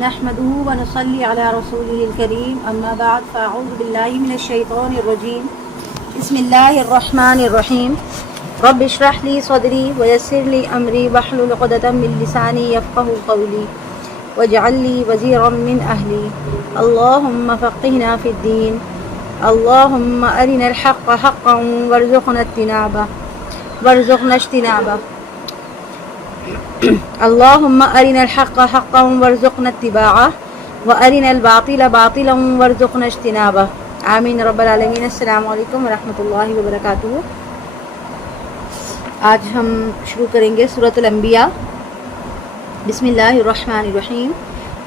نحمده ونصلي على رسوله الكريم أما بعد فأعوذ بالله من الشيطان الرجيم بسم الله الرحمن الرحيم رب اشرح لي صدري ويسر لي أمري واحلل عقدة من لساني يفقهوا قولي واجعل لي وزيرا من أهلي اللهم فقهنا في الدين اللهم أرنا الحق حقا وارزقنا اجتنابه اللهم أرنا الحق حقا وارزقنا اتباعه وأرنا الباطل باطلا وارزقنا اجتنابه آمین رب العالمین۔ السلام علیکم ورحمۃ اللہ وبرکاتہ۔ آج ہم شروع کریں گے سورۃ الانبیاء۔ بسم اللہ الرحمن الرحیم۔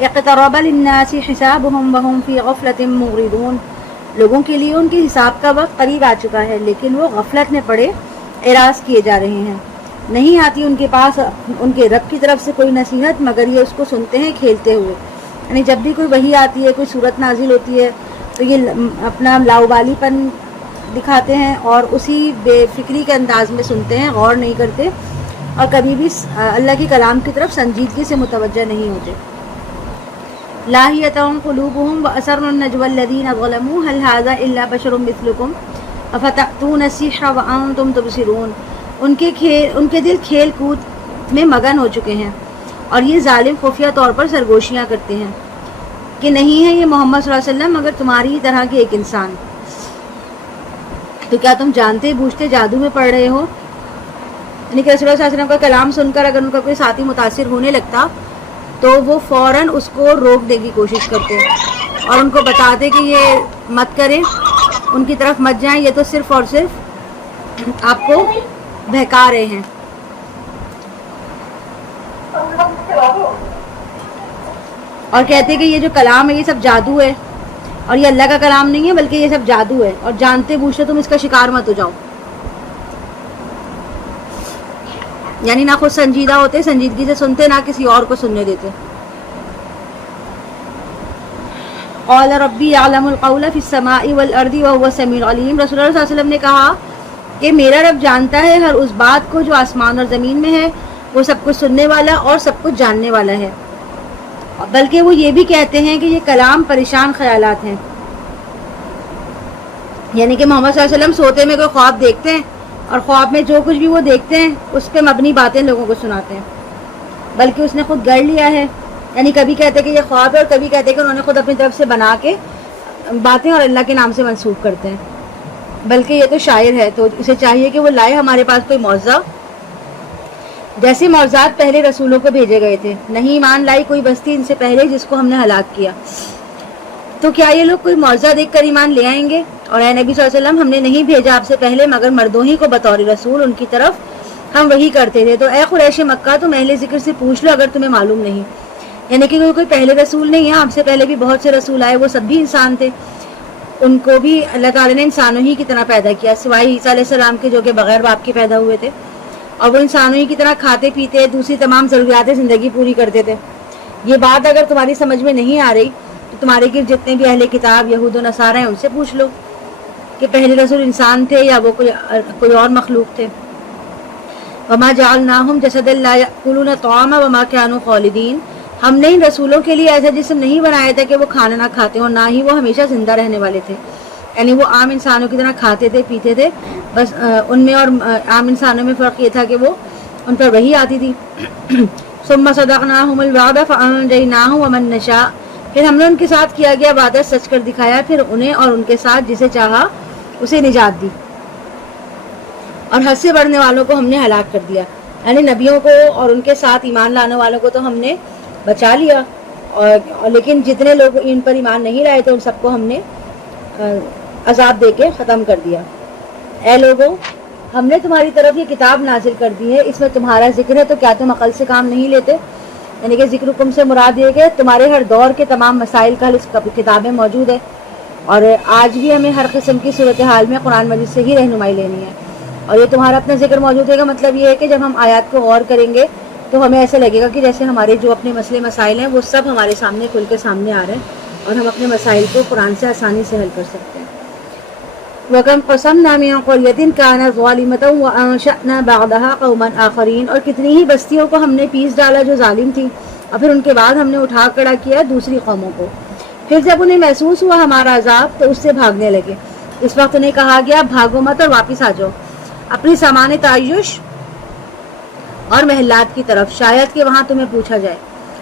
اقترب للناس حسابهم وهم فی غفلۃ معرضون۔ لوگوں کے لیے ان کے حساب کا وقت قریب آ چکا ہے لیکن وہ غفلت میں پڑے اعراض کیے جا رہے ہیں۔ نہیں آتی ان کے پاس ان کے رب کی طرف سے کوئی نصیحت مگر یہ اس کو سنتے ہیں کھیلتے ہوئے۔ یعنی جب بھی کوئی وحی آتی ہے، کوئی صورت نازل ہوتی ہے تو یہ اپنا لاؤبالی پن دکھاتے ہیں اور اسی بے فکری کے انداز میں سنتے ہیں، غور نہیں کرتے اور کبھی بھی اللہ کے کلام کی طرف سنجیدگی سے متوجہ نہیں ہوتے۔ لاہیۃ قلوبہم واسروا النجوى الذین ظلموا هل هذا الا بشر مثلکم افتأتون السحر وانتم تبصرون۔ ان کے دل کھیل کود میں مگن ہو چکے ہیں اور یہ ظالم خفیہ طور پر سرگوشیاں کرتے ہیں کہ نہیں ہے یہ محمد صلی اللہ علیہ وسلم مگر تمہاری ہی طرح کے ایک انسان۔ تو کیا تم جانتے بوجھتے جادو میں پڑھ رہے ہو؟ یعنی کہ رسول اللہ صلی اللہ علیہ وسلم کا کلام سن کر اگر ان کا کوئی ساتھی متاثر ہونے لگتا تو وہ فوراً اس کو روک دے کی کوشش کرتے اور ان کو بتاتے کہ یہ مت کریں، ان کی طرف مت جائیں، یہ تو صرف اور صرف آپ کو بہکا رہے ہیں۔ اور کہتے کہ یہ جو کلام ہے یہ سب جادو ہے اور یہ اللہ کا کلام نہیں ہے بلکہ یہ سب جادو ہے، اور جانتے بوجھتے تم اس کا شکار مت ہو جاؤ۔ یعنی نہ خود سنجیدہ ہوتے، سنجیدگی سے سنتے، نہ کسی اور کو سننے دیتے۔ قال ربی یعلم القول فی السماء والارض وهو السمیع العلیم۔ رسول اللہ صلی اللہ علیہ وسلم نے کہا کہ میرا رب جانتا ہے ہر اس بات کو جو آسمان اور زمین میں ہے، وہ سب کچھ سننے والا اور سب کچھ جاننے والا ہے۔ بلکہ وہ یہ بھی کہتے ہیں کہ یہ کلام پریشان خیالات ہیں، یعنی کہ محمد صلی اللہ علیہ وسلم سوتے میں کوئی خواب دیکھتے ہیں اور خواب میں جو کچھ بھی وہ دیکھتے ہیں اس پہ مبنی باتیں لوگوں کو سناتے ہیں، بلکہ اس نے خود گڑھ لیا ہے۔ یعنی کبھی کہتے ہیں کہ یہ خواب ہے اور کبھی کہتے ہیں کہ انہوں نے خود اپنی طرف سے بنا کے باتیں اور اللہ کے نام سے منسوخ کرتے ہیں، بلکہ یہ تو شاعر ہے، تو اسے چاہیے کہ وہ لائے ہمارے پاس کوئی معجزہ۔ جیسے معجزات پہلے رسولوں کو بھیجے گئے تھے، نہیں ایمان لائی کوئی بستی ان سے پہلے جس کو ہم نے ہلاک کیا، تو کیا یہ لوگ کوئی معجزہ دیکھ کر ایمان لے آئیں گے؟ اور اے نبی صلی اللہ علیہ وسلم، ہم نے نہیں بھیجا آپ سے پہلے مگر مردوں ہی کو بطور رسول ان کی طرف ہم وہی کرتے تھے۔ تو اے قریش مکہ تم اہل ذکر سے پوچھ لو اگر تمہیں معلوم نہیں۔ یعنی کہ کوئی پہلے رسول نہیں ہے، آپ سے پہلے بھی بہت سے رسول آئے، وہ سب بھی انسان تھے، ان کو بھی اللہ تعالیٰ نے انسانوں ہی کی طرح پیدا کیا، سوائے عیسیٰ علیہ السلام کے جو کہ بغیر باپ کے پیدا ہوئے تھے، اور وہ انسانوں ہی کی طرح کھاتے پیتے دوسری تمام ضروریات زندگی پوری کرتے تھے۔ یہ بات اگر تمہاری سمجھ میں نہیں آ رہی تو تمہارے گرد جتنے بھی اہل کتاب یہود و نصارہ ہیں ان سے پوچھ لو کہ پہلے رسول انسان تھے یا وہ کوئی اور مخلوق تھے۔ وما جعلناہم جسدا لا یأکلون الطعام وما كانوا خالدین۔ ہم نے ان رسولوں کے لیے ایسا جسم نہیں بنایا تھا کہ وہ کھانا نہ کھاتے اور نہ ہی وہ ہمیشہ زندہ رہنے والے تھے۔ یعنی وہ عام انسانوں کی طرح کھاتے تھے پیتے تھے، بس ان میں اور عام انسانوں میں فرق یہ تھا کہ وہ ان پر وحی آتی تھی۔ ثم صدقناہم الوعد فانجیناہم ومن نشاء۔ پھر ہم نے ان کے ساتھ کیا گیا وعدہ سچ کر دکھایا، پھر انہیں اور ان کے ساتھ جسے چاہا اسے نجات دی، اور حد سے بڑھنے والوں کو ہم نے ہلاک کر دیا۔ یعنی نبیوں کو اور ان کے ساتھ ایمان لانے والوں کو تو ہم نے بچا لیا، اور لیکن جتنے لوگ ان پر ایمان نہیں لائے تھے ان سب کو ہم نے عذاب دے کے ختم کر دیا۔ اے لوگوں، ہم نے تمہاری طرف یہ کتاب نازل کر دی ہے، اس میں تمہارا ذکر ہے، تو کیا تم عقل سے کام نہیں لیتے؟ یعنی کہ ذکر حکم سے مراد یہ کہ تمہارے ہر دور کے تمام مسائل کا اس کتابیں موجود ہے، اور آج بھی ہمیں ہر قسم کی صورتحال میں قرآن مجید سے ہی رہنمائی لینی ہے۔ اور یہ تمہارا اپنا ذکر موجود ہے کا مطلب یہ ہے کہ جب ہم آیات کو غور کریں گے تو ہمیں ایسا لگے گا کہ جیسے ہمارے جو اپنے مسئلے مسائل ہیں وہ سب ہمارے سامنے کھل کے سامنے آ رہے ہیں اور ہم اپنے مسائل کو قرآن سے آسانی سے حل کر سکتے ہیں۔ وَكَمْ قَصَمْنَا مِنْ قَرْيَةٍ كَانَتْ ظَالِمَةً وَأَنشَأْنَا بَعْدَهَا قَوْمًا آخَرِينَ۔ اور کتنی ہی بستیوں کو ہم نے پیس ڈالا جو ظالم تھی، اور پھر ان کے بعد ہم نے اٹھا کھڑا کیا دوسری قوموں کو. پھر جب انہیں محسوس ہوا ہمارا عذاب تو اس سے بھاگنے لگے. اس وقت انہیں کہا گیا بھاگو مت اور واپس آ جاؤ اپنی سامان تعیش اور محلات کی طرف، شاید کہ وہاں تمہیں پوچھا جائے.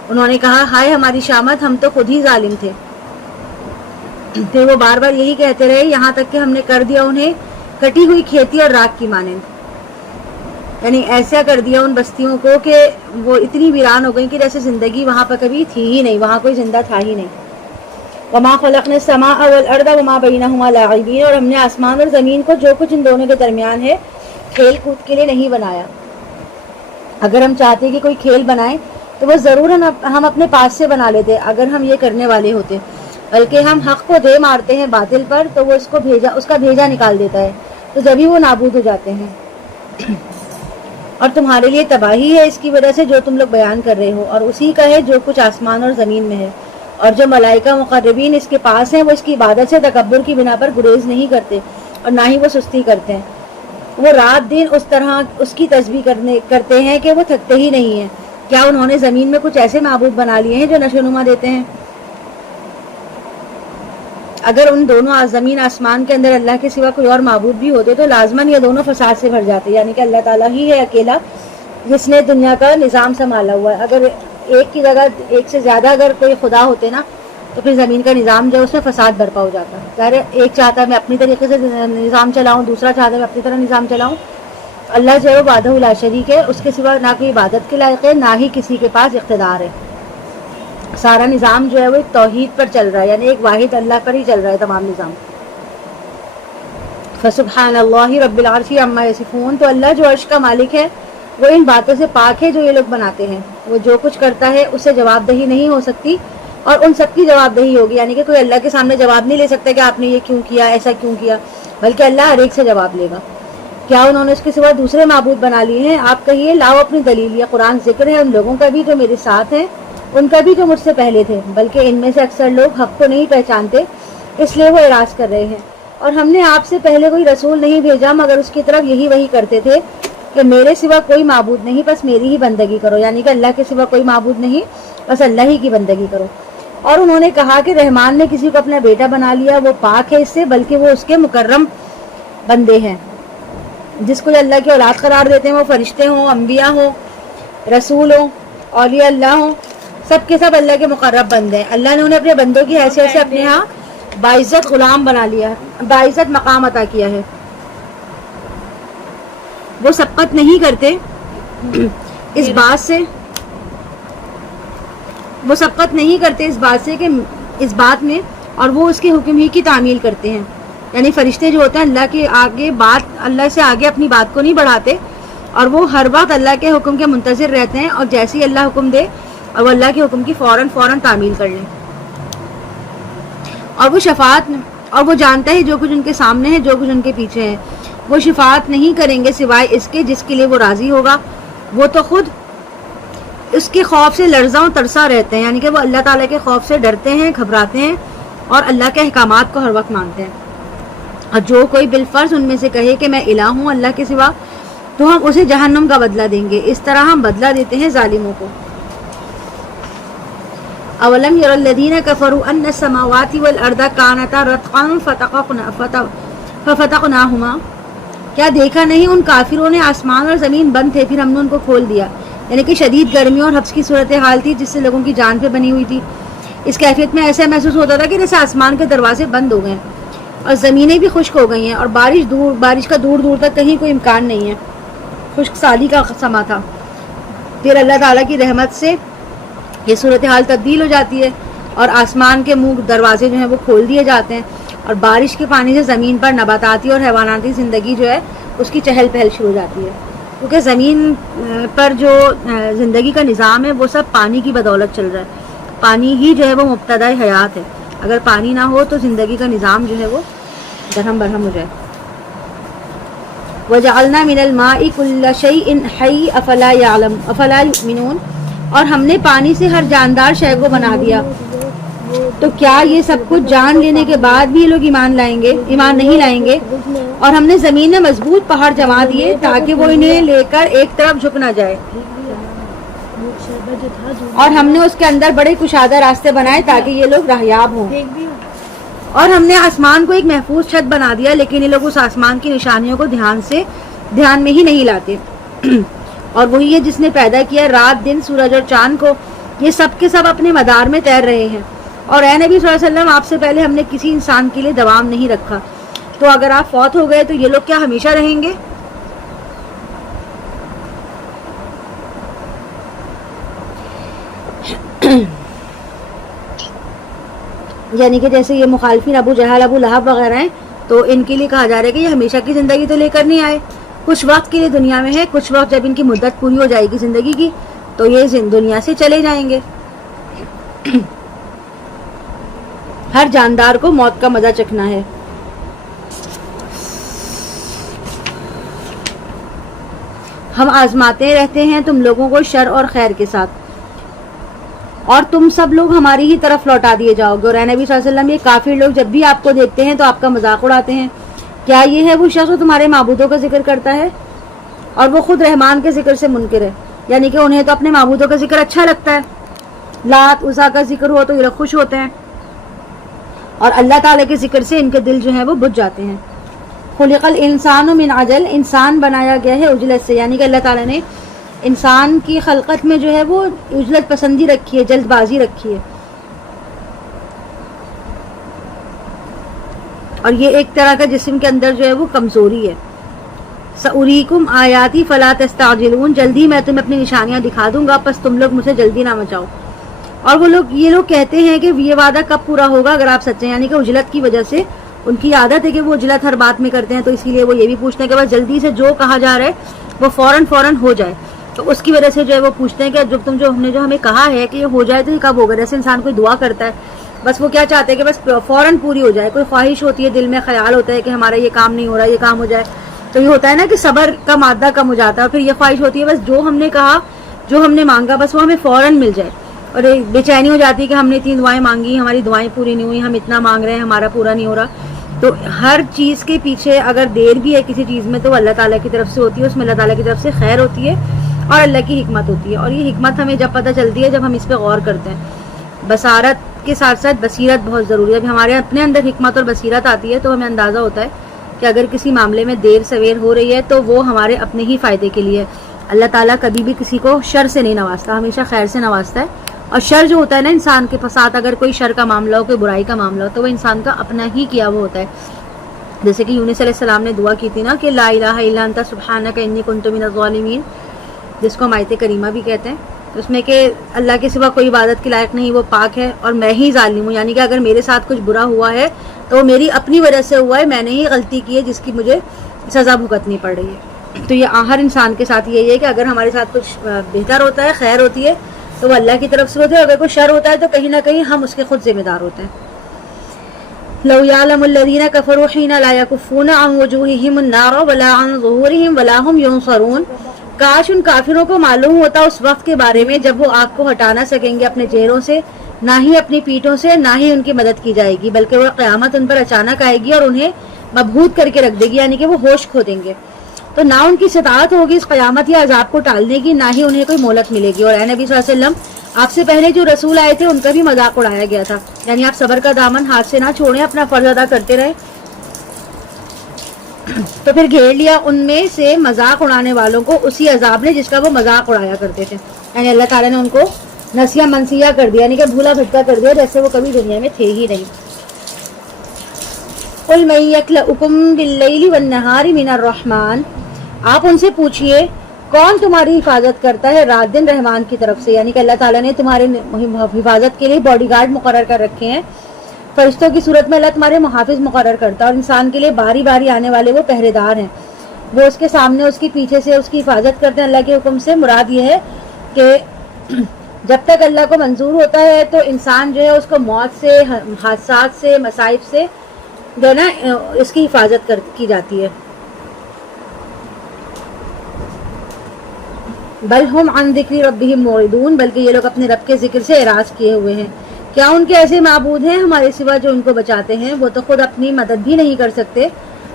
انہوں نے کہا ہائے ہماری شامت، ہم تو خود ہی ظالم تھے. پھر وہ بار بار یہی کہتے رہے یہاں تک کہ ہم نے کر دیا انہیں کٹی ہوئی کھیتی اور راکھ کی مانند. یعنی ایسا کر دیا ان بستیوں کو کہ وہ اتنی ویران ہو گئی کہ جیسے زندگی وہاں پر کبھی تھی ہی نہیں، وہاں کوئی زندہ تھا ہی نہیں. وما خلقنا السماء والارض وما بینہما لاعبین، اور ہم نے آسمان اور زمین کو جو کچھ ان دونوں کے درمیان ہے کھیل کود کے لیے نہیں بنایا. اگر ہم چاہتے کہ کوئی کھیل بنائیں تو وہ ضرور ہم اپنے پاس سے بنا لیتے اگر ہم یہ کرنے والے ہوتے، بلکہ ہم حق کو دے مارتے ہیں باطل پر تو وہ اس کا بھیجا نکال دیتا ہے، تو جبھی وہ نابود ہو جاتے ہیں. اور تمہارے لیے تباہی ہے اس کی وجہ سے جو تم لوگ بیان کر رہے ہو، اور اسی کا ہے جو کچھ آسمان اور زمین میں ہے. اور جو ملائکہ مقربین اس کے پاس ہیں وہ اس کی عبادت سے تکبر کی بنا پر گریز نہیں کرتے اور نہ ہی وہ سستی کرتے ہیں. وہ رات دن اس طرح اس کی تسبیح کرتے ہیں کہ وہ تھکتے ہی نہیں ہیں. کیا انہوں نے زمین میں کچھ ایسے معبود بنا لیے ہیں جو نشو نما دیتے ہیں؟ اگر ان دونوں زمین آسمان کے اندر اللہ کے سوا کوئی اور معبود بھی ہوتے تو لازماً یہ دونوں فساد سے بھر جاتے. یعنی کہ اللہ تعالیٰ ہی ہے اکیلا جس نے دنیا کا نظام سنبھالا ہوا ہے. اگر ایک کی جگہ ایک سے زیادہ اگر کوئی خدا ہوتے نا تو پھر زمین کا نظام جو ہے اس میں فساد برپا ہو جاتا ہے. ظاہر ایک چاہتا ہے میں اپنی طریقے سے نظام چلاؤں، دوسرا چاہتا ہے میں اپنی طرح نظام چلاؤں. اللہ جو ہے وہ وحدہ لا شریک ہے، اس کے سوا نہ کوئی عبادت کے لائق ہے نہ ہی کسی کے پاس اقتدار ہے. سارا نظام جو ہے وہ ایک توحید پر چل رہا ہے، یعنی ایک واحد اللہ پر ہی چل رہا ہے تمام نظام. فسبحان اللہ رب العرش عما یصفون، تو اللہ جو عرش کا مالک ہے وہ ان باتوں سے پاک ہے جو یہ لوگ بناتے ہیں. وہ جو کچھ کرتا ہے اسے جواب دہی نہیں ہو سکتی اور ان سب کی جواب دہی ہوگی. یعنی کہ کوئی اللہ کے سامنے جواب نہیں لے سکتا کہ آپ نے یہ کیوں کیا، ایسا کیوں کیا، بلکہ اللہ ہر ایک سے جواب لے گا. کیا انہوں نے اس کے سوا دوسرے معبود بنا لیے ہیں؟ آپ کہیے لاؤ اپنی دلیل. یہ قرآن ذکر ہے ان لوگوں کا بھی جو میرے ساتھ ہیں، ان کا بھی جو مجھ سے پہلے تھے، بلکہ ان میں سے اکثر لوگ حق کو نہیں پہچانتے اس لیے وہ اعراض کر رہے ہیں. اور ہم نے آپ سے پہلے کوئی رسول نہیں بھیجا مگر اس کی طرف یہی وحی کرتے تھے کہ میرے سوا کوئی معبود نہیں، بس میری ہی بندگی کرو. یعنی کہ اللہ کے سوا کوئی معبود نہیں، بس اللہ ہی کی بندگی کرو. اور انہوں نے کہا کہ رحمان نے کسی کو اپنا بیٹا بنا لیا، وہ پاک ہے اس سے، بلکہ وہ اس کے مکرم بندے ہیں. جس کو اللہ کی اولاد قرار دیتے ہیں وہ فرشتے ہوں، انبیاء ہوں، رسول ہوں، اولیاء اللہ ہوں، سب کے سب اللہ کے مقرب بندے ہیں. اللہ نے انہیں اپنے بندوں کی حیثیت سے اپنے ہاں باعزت غلام بنا لیا ہے، باعزت مقام عطا کیا ہے. وہ سبقت نہیں کرتے اس بات سے، وہ سبقت نہیں کرتے اس بات سے کہ اس بات میں، اور وہ اس کے حکم ہی کی تعمیل کرتے ہیں. یعنی فرشتے جو ہوتے ہیں اللہ کے آگے اللہ سے آگے اپنی بات کو نہیں بڑھاتے اور وہ ہر وقت اللہ کے حکم کے منتظر رہتے ہیں، اور جیسے ہی اللہ حکم دے اور وہ اللہ کے حکم کی فوراً تعمیل کر لیں. اور وہ شفاعت، اور وہ جانتا ہے جو کچھ ان کے سامنے ہے جو کچھ ان کے پیچھے ہے. وہ شفاعت نہیں کریں گے سوائے اس کے جس کے لیے وہ راضی ہوگا. وہ تو خود اس کے خوف سے لرزاں ترسا رہتے ہیں، یعنی کہ وہ اللہ تعالیٰ کے خوف سے ڈرتے ہیں، گھبراتے ہیں اور اللہ کے احکامات کو ہر وقت مانتے ہیں. اور جو کوئی بالفرض ان میں سے کہے کہ میں الہ ہوں اللہ کے سوا تو ہم اسے جہنم کا بدلہ دیں گے. اس طرح ہم بدلہ دیتے ہیں ظالموں کو. اولم یر الذین کفروا ان السماوات والارض کانتا رتقا ففتقناہما، کیا دیکھا نہیں ان کافروں نے آسمان اور زمین بند تھے پھر ہم نے ان کو کھول دیا. یعنی کہ شدید گرمیوں اور حبس کی صورتحال تھی جس سے لوگوں کی جان پہ بنی ہوئی تھی. اس کیفیت میں ایسا محسوس ہوتا تھا کہ جیسے آسمان کے دروازے بند ہو گئے اور زمینیں بھی خشک ہو گئی ہیں اور بارش کا دور دور تک کہیں کوئی امکان نہیں ہے. خشک سالی کا سما تھا. پھر اللہ تعالیٰ کی رحمت سے یہ صورتحال تبدیل ہو جاتی ہے اور آسمان کے منہ دروازے جو ہیں وہ کھول دیے جاتے ہیں اور بارش کے پانی سے زمین پر نباتاتی اور حیواناتی زندگی جو ہے اس کی چہل پہل شروع ہو جاتی ہے. کیونکہ زمین پر جو زندگی کا نظام ہے وہ سب پانی کی بدولت چل رہا ہے. پانی ہی جو ہے وہ مبتدأ حیات ہے. اگر پانی نہ ہو تو زندگی کا نظام جو ہے وہ درہم برہم ہو جائے. وَجَعَلْنَا مِنَ الْمَاءِ كُلَّ شَيْءٍ حَيٍّ أَفَلَا يُؤْمِنُونَ، اور ہم نے پانی سے ہر جاندار شے کو بنا دیا تو کیا یہ سب کچھ جان لینے کے بعد بھی یہ لوگ ایمان نہیں لائیں گے. اور ہم نے زمین میں مضبوط پہاڑ جما دیے تاکہ وہ انہیں لے کر ایک طرف جھک نہ جائے. اور ہم نے اس کے اندر بڑے کشادہ راستے بنائے تاکہ یہ لوگ راہیاب ہوں. اور ہم نے آسمان کو ایک محفوظ چھت بنا دیا، لیکن یہ لوگ اس آسمان کی نشانیوں کو دھیان میں ہی نہیں لاتے. اور وہی ہے جس نے پیدا کیا رات دن سورج اور چاند کو، یہ سب کے سب اپنے مدار میں تیر رہے ہیں. اور اے نبی صلی اللہ علیہ وسلم، آپ سے پہلے ہم نے کسی انسان کے لیے دوام نہیں رکھا، تو اگر آپ فوت ہو گئے تو یہ لوگ کیا ہمیشہ رہیں گے؟ یعنی کہ جیسے یہ مخالفین ابو جہل، ابو لہب وغیرہ ہیں، تو ان کے لیے کہا جا رہا ہے کہ یہ ہمیشہ کی زندگی تو لے کر نہیں آئے، کچھ وقت کے لیے دنیا میں ہے، کچھ وقت جب ان کی مدت پوری ہو جائے گی زندگی کی تو یہ دنیا سے چلے جائیں گے. ہر جاندار کو موت کا مزہ چکھنا ہے. ہم آزماتے رہتے ہیں تم لوگوں کو شر اور خیر کے ساتھ، اور تم سب لوگ ہماری ہی طرف لوٹا دیے جاؤ گے. اور اے نبی صلی اللہ علیہ وسلم، یہ کافر لوگ جب بھی آپ کو دیکھتے ہیں تو آپ کا مذاق اڑاتے ہیں. کیا یہ ہے وہ شخص جو تمہارے معبودوں کا ذکر کرتا ہے اور وہ خود رحمان کے ذکر سے منکر ہے؟ یعنی کہ انہیں تو اپنے معبودوں کا ذکر اچھا لگتا ہے، لات عزا کا ذکر ہو تو یہ لوگ خوش ہوتے ہیں، اور اللہ تعالیٰ کے ذکر سے ان کے دل جو ہیں وہ بجھ جاتے ہیں. خلق الانسان من عجل، انسان بنایا گیا ہے عجلت سے، یعنی کہ اللہ تعالیٰ نے انسان کی خلقت میں جو ہے وہ عجلت پسندی رکھی ہے، جلد بازی رکھی ہے. اور یہ ایک طرح کا جسم کے اندر جو ہے وہ کمزوری ہے. سأریکم آیاتی فلا تستعجلون، جلدی میں تمہیں اپنی نشانیاں دکھا دوں گا، پس تم لوگ مجھے جلدی نہ مچاؤ. اور یہ لوگ کہتے ہیں کہ یہ وعدہ کب پورا ہوگا اگر آپ سچے ہیں، یعنی کہ عجلت کی وجہ سے ان کی عادت ہے کہ وہ عجلت ہر بات میں کرتے ہیں، تو اسی لیے وہ یہ بھی پوچھتے ہیں کہ بس جلدی سے جو کہا جا رہا ہے وہ فوراً ہو جائے. تو اس کی وجہ سے جو ہے وہ پوچھتے ہیں کہ جو ہمیں کہا ہے کہ یہ ہو جائے تو یہ کب ہوگا. جیسے انسان کوئی دعا کرتا ہے، بس وہ کیا چاہتے ہیں کہ بس فوراً پوری ہو جائے. کوئی خواہش ہوتی ہے دل میں، خیال ہوتا ہے کہ ہمارا یہ کام نہیں ہو رہا، یہ کام ہو جائے، تو یہ ہوتا ہے نا کہ صبر کا مادہ کم ہو جاتا ہے. اور پھر یہ خواہش ہوتی ہے بس جو ہم نے کہا، جو ہم نے مانگا، بس وہ ہمیں فوراً مل جائے. اور بے چینی ہو جاتی ہے کہ ہم نے 3 دعائیں مانگی، ہماری دعائیں پوری نہیں ہوئی، ہم اتنا مانگ رہے ہیں، ہمارا پورا نہیں ہو رہا. تو ہر چیز کے پیچھے اگر دیر بھی ہے کسی چیز میں تو اللہ تعالیٰ کی طرف سے ہوتی ہے، اس میں اللہ تعالیٰ کی طرف سے خیر ہوتی ہے اور اللہ کی حکمت ہوتی ہے. اور یہ حکمت ہمیں جب پتہ چلتی ہے جب ہم اس پہ غور کرتے ہیں. بصارت کے ساتھ ساتھ بصیرت بہت ضروری ہے. جب ہمارے اپنے اندر حکمت اور بصیرت آتی ہے تو ہمیں اندازہ ہوتا ہے کہ اگر کسی معاملے میں دیر سویر ہو رہی ہے تو وہ ہمارے اپنے ہی فائدے کے لیے. اللہ تعالیٰ کبھی بھی کسی کو شر سے نہیں نوازتا، ہمیشہ خیر سے نوازتا ہے. اور شر جو ہوتا ہے نا انسان کے ساتھ، اگر کوئی شر کا معاملہ ہو، کوئی برائی کا معاملہ ہو، تو وہ انسان کا اپنا ہی کیا وہ ہوتا ہے. جیسے کہ یونس علیہ السلام نے دعا کی تھی نا کہ لا الہ الا انت سبحانک انی کنت من الظالمین، جس کو آیت کریمہ بھی کہتے ہیں. اس میں کہ اللہ کے سوا کوئی عبادت کے لائق نہیں، وہ پاک ہے اور میں ہی ظالم ہوں. یعنی کہ اگر میرے ساتھ کچھ برا ہوا ہے تو وہ میری اپنی وجہ سے ہوا ہے، میں نے ہی غلطی کی ہے جس کی مجھے سزا بھگتنی پڑ رہی ہے. تو یہ ہر انسان کے ساتھ یہی ہے کہ اگر ہمارے ساتھ کچھ بہتر ہوتا ہے، خیر ہوتی ہے، تو وہ اللہ کی طرف سے ہوتا ہے. اگر کوئی شر ہوتا ہے تو کہیں نہ کہیں ہم اس کے خود ذمہ دار ہوتے ہیں. لو يعلم الذين كفروا حين لا يكفون عن وجوههم النار ولا عن ظهورهم ولا هم ينصرون، کاش ان کافروں کو معلوم ہوتا اس وقت کے بارے میں جب وہ آگ کو ہٹا نہ سکیں گے اپنے چہروں سے، نہ ہی اپنی پیٹھوں سے، نہ ہی ان کی مدد کی جائے گی، بلکہ وہ قیامت ان پر اچانک آئے گی اور انہیں مبہوت کر کے رکھ دے گی، یعنی کہ وہ ہوش کھو دیں گے. تو نہ ان کی استطاعت ہوگی اس قیامت یا عذاب کو ٹالنے کی، نہ ہی انہیں کوئی مہلت ملے گی. اور اے نبی صلی اللہ علیہ وسلم، آپ سے پہلے جو رسول آئے تھے ان کا بھی مذاق اڑایا گیا تھا، یعنی آپ صبر کا دامن ہاتھ سے نہ چھوڑیں، اپنا فرض ادا کرتے رہے. تو پھر گھیر لیا ان میں سے مذاق اڑانے والوں کو اسی عذاب نے جس کا وہ مذاق اڑایا کرتے تھے. یعنی اللہ تعالیٰ نے ان کو نسیہ منسیہ کر دیا، یعنی کہ بھولا بھٹکا کر دیا، جیسے وہ کبھی دنیا میں تھے ہی نہیں. قُلْ مَن يَكْلَؤُكُم بِاللَّيْلِ وَالنَّهَارِ مِنَ الرَّحْمَٰنِ، آپ ان سے پوچھئے کون تمہاری حفاظت کرتا ہے رات دن رحمان کی طرف سے. یعنی کہ اللہ تعالیٰ نے تمہاری حفاظت کے لیے باڈی گارڈ مقرر کر رکھے ہیں. فرشتوں کی صورت میں اللہ تمہارے محافظ مقرر کرتا ہے، اور انسان کے لیے باری باری آنے والے وہ پہرے دار ہیں، وہ اس کے سامنے، اس کی پیچھے سے اس کی حفاظت کرتے ہیں. اللہ کے حکم سے مراد یہ ہے کہ جب تک اللہ کو منظور ہوتا ہے تو انسان جو ہے اس کو موت سے، حادثات سے، مصائب سے جو ہے نا اس کی حفاظت کی جاتی ہے. بل ہم عن ذکر ربہم معرضون، بلکہ یہ لوگ اپنے رب کے ذکر سے اعراض کیے ہوئے ہیں. کیا ان کے ایسے معبود ہیں ہمارے سوا جو ان کو بچاتے ہیں؟ وہ تو خود اپنی مدد بھی نہیں کر سکتے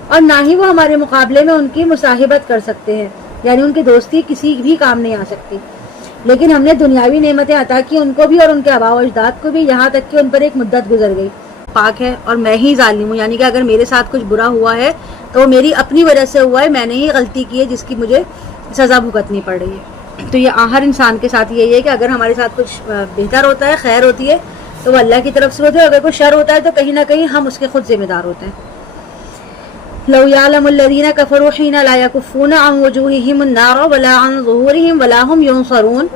اور نہ ہی وہ ہمارے مقابلے میں ان کی مصاحبت کر سکتے ہیں، یعنی ان کی دوستی کسی بھی کام نہیں آ سکتی. لیکن ہم نے دنیاوی نعمتیں عطا کی ان کو بھی اور ان کے آباء و اجداد کو بھی، یہاں تک کہ ان پر ایک مدت گزر گئی. پاک ہے اور میں ہی ظالم ہوں، یعنی کہ اگر میرے ساتھ کچھ برا ہوا ہے تو وہ میری اپنی وجہ سے ہوا ہے، میں نے ہی غلطی کی ہے جس کی مجھے سزا بھگتنی پڑ رہی ہے. تو یہ ہر انسان کے ساتھ یہی ہے کہ اگر ہمارے ساتھ کچھ بہتر ہوتا ہے، خیر ہوتی ہے، تو وہ اللہ کی طرف سے ہوتا ہے، اگر کوئی شر ہوتا ہے تو کہیں نہ کہیں ہم اس کے خود ذمہ دار ہوتے ہیں. لو يعلم الذين كفروا حين لا يكفون عن وجوههم النار ولا عن ظهورهم ولا هم ينصرون.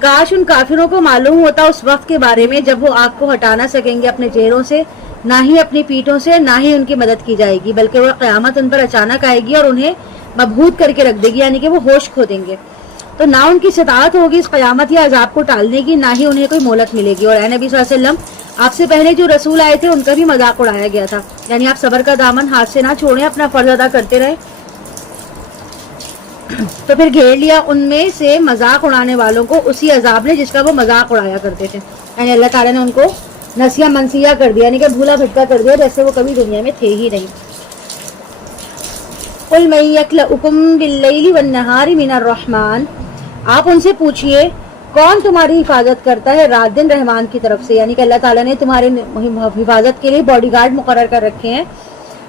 کاش ان کافروں کو معلوم ہوتا اس وقت کے بارے میں جب وہ آگ کو ہٹا نہ سکیں گے اپنے چہروں سے، نہ ہی اپنی پیٹھوں سے، نہ ہی ان کی مدد کی جائے گی، بلکہ وہ قیامت ان پر اچانک آئے گی اور انہیں مبہوت کر کے رکھ دے گی، یعنی کہ وہ ہوش کھو دیں گے. تو نہ ان کی استطاعت ہوگی اس قیامت یا عذاب کو ٹالنے کی، نہ ہی انہیں کوئی مہلت ملے گی. اور اے نبی صلی اللہ علیہ وسلم، آپ سے پہلے جو رسول آئے تھے ان کا بھی مذاق اڑایا گیا تھا، یعنی آپ صبر کا دامن ہاتھ سے نہ چھوڑیں، اپنا فرض ادا کرتے رہیں. تو پھر گھیر لیا ان میں سے مذاق اڑانے والوں کو اسی عذاب نے جس کا وہ مذاق اڑایا کرتے تھے، یعنی اللہ تعالیٰ نے ان کو نسیہ منسیہ کر دیا، یعنی کہ بھولا بھٹکا کر دیا، جیسے وہ کبھی دنیا میں تھے ہی نہیں. قل من یکلؤکم باللیل والنہار من الرحمن. آپ ان سے پوچھئے کون تمہاری حفاظت کرتا ہے رات دن رحمان کی طرف سے، یعنی کہ اللہ تعالیٰ نے تمہارے حفاظت کے لیے باڈی گارڈ مقرر کر رکھے ہیں.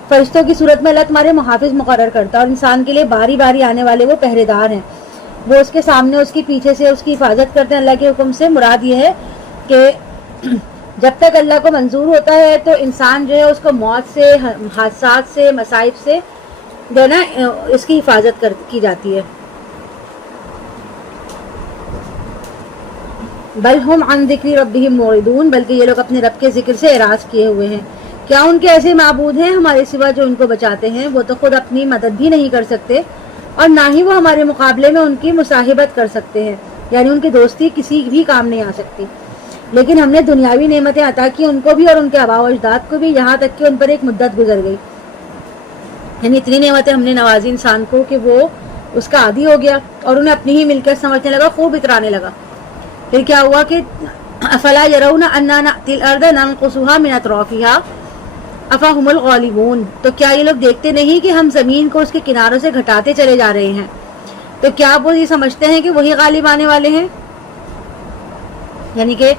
فرشتوں کی صورت میں اللہ تمہارے محافظ مقرر کرتا ہے، اور انسان کے لیے باری باری آنے والے وہ پہرے دار ہیں، وہ اس کے سامنے اس کی پیچھے سے اس کی حفاظت کرتے ہیں. اللہ کے حکم سے مراد یہ ہے کہ جب تک اللہ کو منظور ہوتا ہے تو انسان جو ہے اس کو موت سے، حادثات سے، مصائب سے جو ہے نا اس کی حفاظت کی جاتی ہے. بل ہم عن ذکر ربہم معرضون. بلکہ یہ لوگ اپنے رب کے ذکر سے اعراض کیے ہوئے ہیں. کیا ان کے ایسے معبود ہیں ہمارے سوا جو ان کو بچاتے ہیں؟ وہ تو خود اپنی مدد بھی نہیں کر سکتے اور نہ ہی وہ ہمارے مقابلے میں ان کی مصاحبت کر سکتے ہیں، یعنی ان کی دوستی کسی بھی کام نہیں آ سکتی. لیکن ہم نے دنیاوی نعمتیں عطا کی ان کو بھی اور ان کے آباء و اجداد کو بھی، یہاں تک کہ ان پر ایک مدت گزر گئی. یعنی اتنی نعمتیں ہم نے نوازی انسان کو کہ وہ اس کا عادی ہو گیا اور انہیں اپنی ہی ملکیت سمجھنے لگا، خوب اترانے لگا. پھر کیا ہوا کہ افلا یرون انا نأتی الارض ننقصها من اطرافها افہم الغالبون. تو کیا یہ لوگ دیکھتے نہیں کہ ہم زمین کو اس کے کناروں سے گھٹاتے چلے جا رہے ہیں؟ تو کیا وہ یہ سمجھتے ہیں کہ وہی غالب آنے والے ہیں؟ یعنی کہ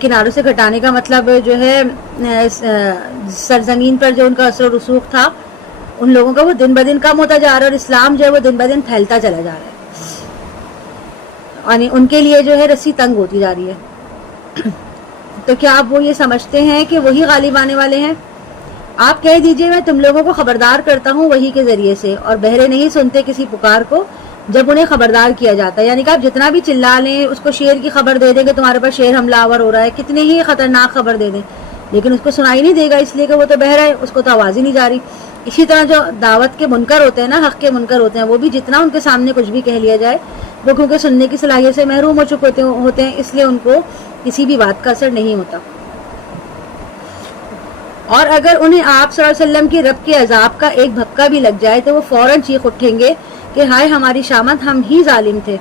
کناروں سے گھٹانے کا مطلب جو ہے سرزمین پر جو ان کا اثر و رسوخ تھا ان لوگوں کا وہ دن بدن کم ہوتا جا رہا ہے، اور اسلام جو ہے وہ دن بدن پھیلتا چلا جا رہا ہے، یعنی ان کے لیے جو ہے رسی تنگ ہوتی جا رہی ہے. تو کیا آپ وہ یہ سمجھتے ہیں کہ وہی غالب آنے والے ہیں؟ آپ کہہ دیجئے میں تم لوگوں کو خبردار کرتا ہوں وحی کے ذریعے سے، اور بہرے نہیں سنتے کسی پکار کو جب انہیں خبردار کیا جاتا ہے. یعنی کہ آپ جتنا بھی چلا لیں، اس کو شیر کی خبر دے دیں کہ تمہارے پاس شیر حملہ آور ہو رہا ہے، کتنی ہی خطرناک خبر دے دیں، لیکن اس کو سنائی نہیں دے گا، اس لیے کہ وہ تو بہرا ہے، اس کو تو آواز ہی نہیں جا رہی. اسی طرح جو دعوت کے منکر ہوتے ہیں نا، حق کے منکر ہوتے ہیں، وہ بھی جتنا ان کے سامنے کچھ بھی کہہ لیا جائے، وہ کیونکہ سننے کی صلاحیت سے محروم ہو چکے ہوتے ہیں، اس لیے ان کو کسی بھی بات کا اثر نہیں ہوتا. اور اگر انہیں آپ صلی اللہ علیہ وسلم کی رب کے عذاب کا ایک بھپکا بھی لگ جائے تو وہ فوراً چیخ اٹھیں گے کہ ہائے ہماری شامت، ہم ہی ظالم تھے،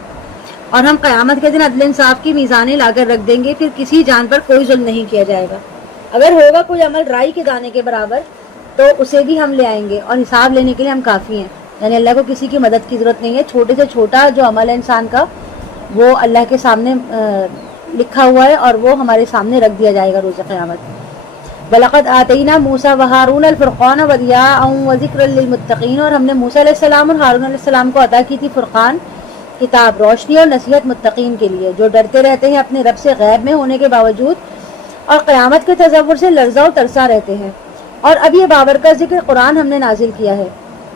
اور ہم قیامت کے دن عدل انصاف کی میزانیں لا کر رکھ دیں گے، پھر کسی جان پر کوئی ظلم نہیں کیا جائے گا. اگر ہوگا کوئی عمل رائی کے دانے کے برابر تو اسے بھی ہم لے آئیں گے، اور حساب لینے کے لیے ہم کافی ہیں. یعنی اللہ کو کسی کی مدد کی ضرورت نہیں ہے. چھوٹے سے چھوٹا جو عمل ہے انسان کا وہ اللہ کے سامنے لکھا ہوا ہے، اور وہ ہمارے سامنے رکھ دیا جائے گا روز قیامت. وَلَقَدْ آتَيْنَا مُوسَىٰ وَهَارُونَ الْفُرْقَانَ وَضِيَاءً وَذِكْرًا لِّلْمُتَّقِينَ. اور ہم نے موسیٰ علیہ السلام اور ہارون علیہ السلام کو عطا کی تھی فرقان، کتاب، روشنی اور نصیحت متقین کے لیے، جو ڈرتے رہتے ہیں اپنے رب سے غیب میں ہونے کے باوجود، اور قیامت کے تصور سے لرزہ و ترسا رہتے ہیں. اور اب یہ بابرکت ذکر قرآن ہم نے نازل کیا ہے،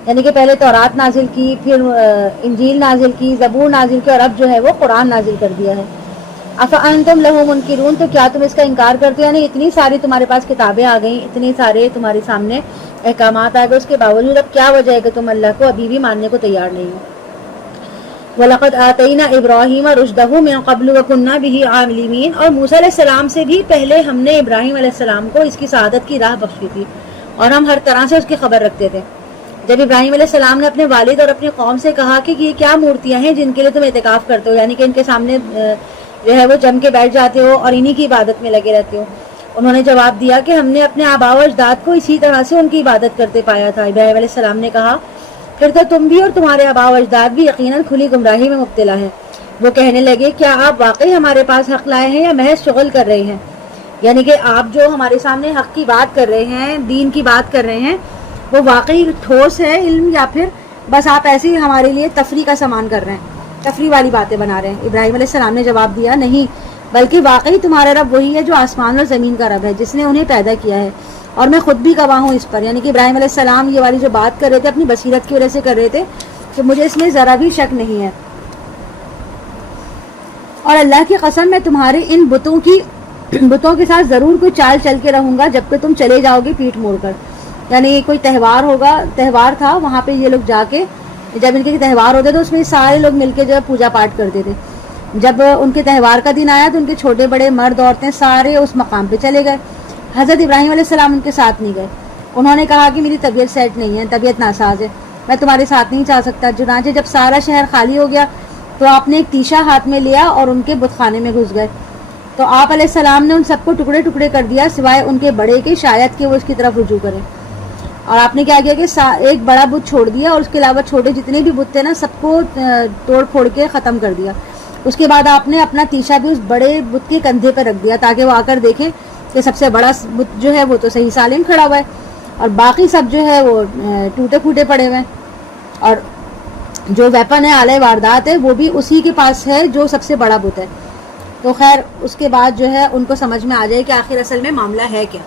یعنی کہ پہلے تورات نازل کی، پھر انجیل نازل کی، زبور نازل کی، اور اب جو ہے وہ قرآن نازل کر دیا ہے. افانتم لہ منکرون. تو کیا تم اس کا انکار کرتے ہو؟ یعنی اتنی ساری تمہارے پاس کتابیں آ گئیں، اتنے سارے تمہارے سامنے احکامات آ گئے، اس کے باوجود اب کیا وجہ ہے کہ تم اللہ کو ابھی بھی ماننے کو تیار نہیں ہو؟ وَلَقَدْ آتَيْنَا إِبْرَاهِيمَ رُشْدَهُ مِن قَبْلُ وَكُنَّا بِهِ عَالِمِينَ. اور موسیٰ علیہ السلام سے بھی پہلے ہم نے ابراہیم علیہ السلام کو اس کی سعادت کی راہ بخشی تھی، اور ہم ہر طرح سے اس کی خبر رکھتے تھے. جب ابراہیم علیہ السلام نے اپنے والد اور اپنی قوم سے کہا کہ یہ کیا مورتیاں ہیں جن کے لیے تم اعتکاف کرتے ہو، یعنی کہ ان کے سامنے جو ہے وہ جم کے بیٹھ جاتے ہو اور انہی کی عبادت میں لگے رہتے ہو، انہوں نے جواب دیا کہ ہم نے اپنے آباء و اجداد کو اسی طرح سے ان کی عبادت کرتے پایا تھا. ابراہیم علیہ السلام نے کہا پھر تو تم بھی اور تمہارے آباء و اجداد بھی یقیناً کھلی گمراہی میں مبتلا ہیں۔ وہ کہنے لگے کیا آپ واقعی ہمارے پاس حق لائے ہیں یا محض شغل کر رہے ہیں؟ یعنی کہ آپ جو ہمارے سامنے حق کی بات کر رہے ہیں، دین کی بات کر رہے ہیں، وہ واقعی ٹھوس ہے علم یا پھر بس آپ ایسے ہی ہمارے لیے تفریح کا سامان کر رہے ہیں، تفریح والی باتیں بنا رہے ہیں؟ ابراہیم علیہ السلام نے جواب دیا نہیں، بلکہ واقعی تمہارا رب وہی ہے جو آسمان اور زمین کا رب ہے، جس نے انہیں پیدا کیا ہے، اور میں خود بھی گواہ ہوں اس پر۔ یعنی کہ ابراہیم علیہ السلام یہ والی جو بات کر رہے تھے اپنی بصیرت کی وجہ سے کر رہے تھے کہ مجھے اس میں ذرا بھی شک نہیں ہے، اور اللہ کی قسم میں تمہارے ان بتوں کے ساتھ ضرور کوئی چال چل کے رہوں گا جب کہ تم چلے جاؤ گے پیٹھ موڑ کر۔ یعنی کوئی تہوار تھا، وہاں پہ یہ لوگ جا کے جب ان کے تہوار ہوتے تو اس میں سارے لوگ مل کے جو ہے پوجا پاٹ کرتے تھے۔ جب ان کے تہوار کا دن آیا تو ان کے چھوٹے بڑے مرد عورتیں سارے اس مقام پہ چلے گئے۔ حضرت ابراہیم علیہ السلام ان کے ساتھ نہیں گئے۔ انہوں نے کہا کہ میری طبیعت سیٹ نہیں ہے، طبیعت ناساز ہے، میں تمہارے ساتھ نہیں جا سکتا۔ چنانچہ جب سارا شہر خالی ہو گیا تو آپ نے ایک تیشا ہاتھ میں لیا اور ان کے بت خانے میں گھس گئے۔ تو آپ علیہ السلام نے ان سب کو ٹکڑے ٹکڑے کر دیا سوائے ان کے بڑے کے، شاید کہ وہ اس کی طرف رجوع کریں۔ اور آپ نے کیا کیا کہ ایک بڑا بت چھوڑ دیا اور اس کے علاوہ چھوٹے جتنے بھی بت تھے نا سب کو توڑ پھوڑ کے ختم کر دیا۔ اس کے بعد آپ نے اپنا تیشا بھی اس بڑے بت کے کندھے پہ رکھ دیا تاکہ وہ آ کر دیکھیں کہ سب سے بڑا بت جو ہے وہ تو صحیح سالم کھڑا ہوا ہے اور باقی سب جو ہے وہ ٹوٹے پھوٹے پڑے ہوئے ہیں، اور جو ویپن ہے، آلہ واردات ہے، وہ بھی اسی کے پاس ہے جو سب سے بڑا بت ہے۔ تو خیر اس کے بعد جو ہے ان کو سمجھ میں آ جائے کہ آخر اصل میں معاملہ ہے کیا۔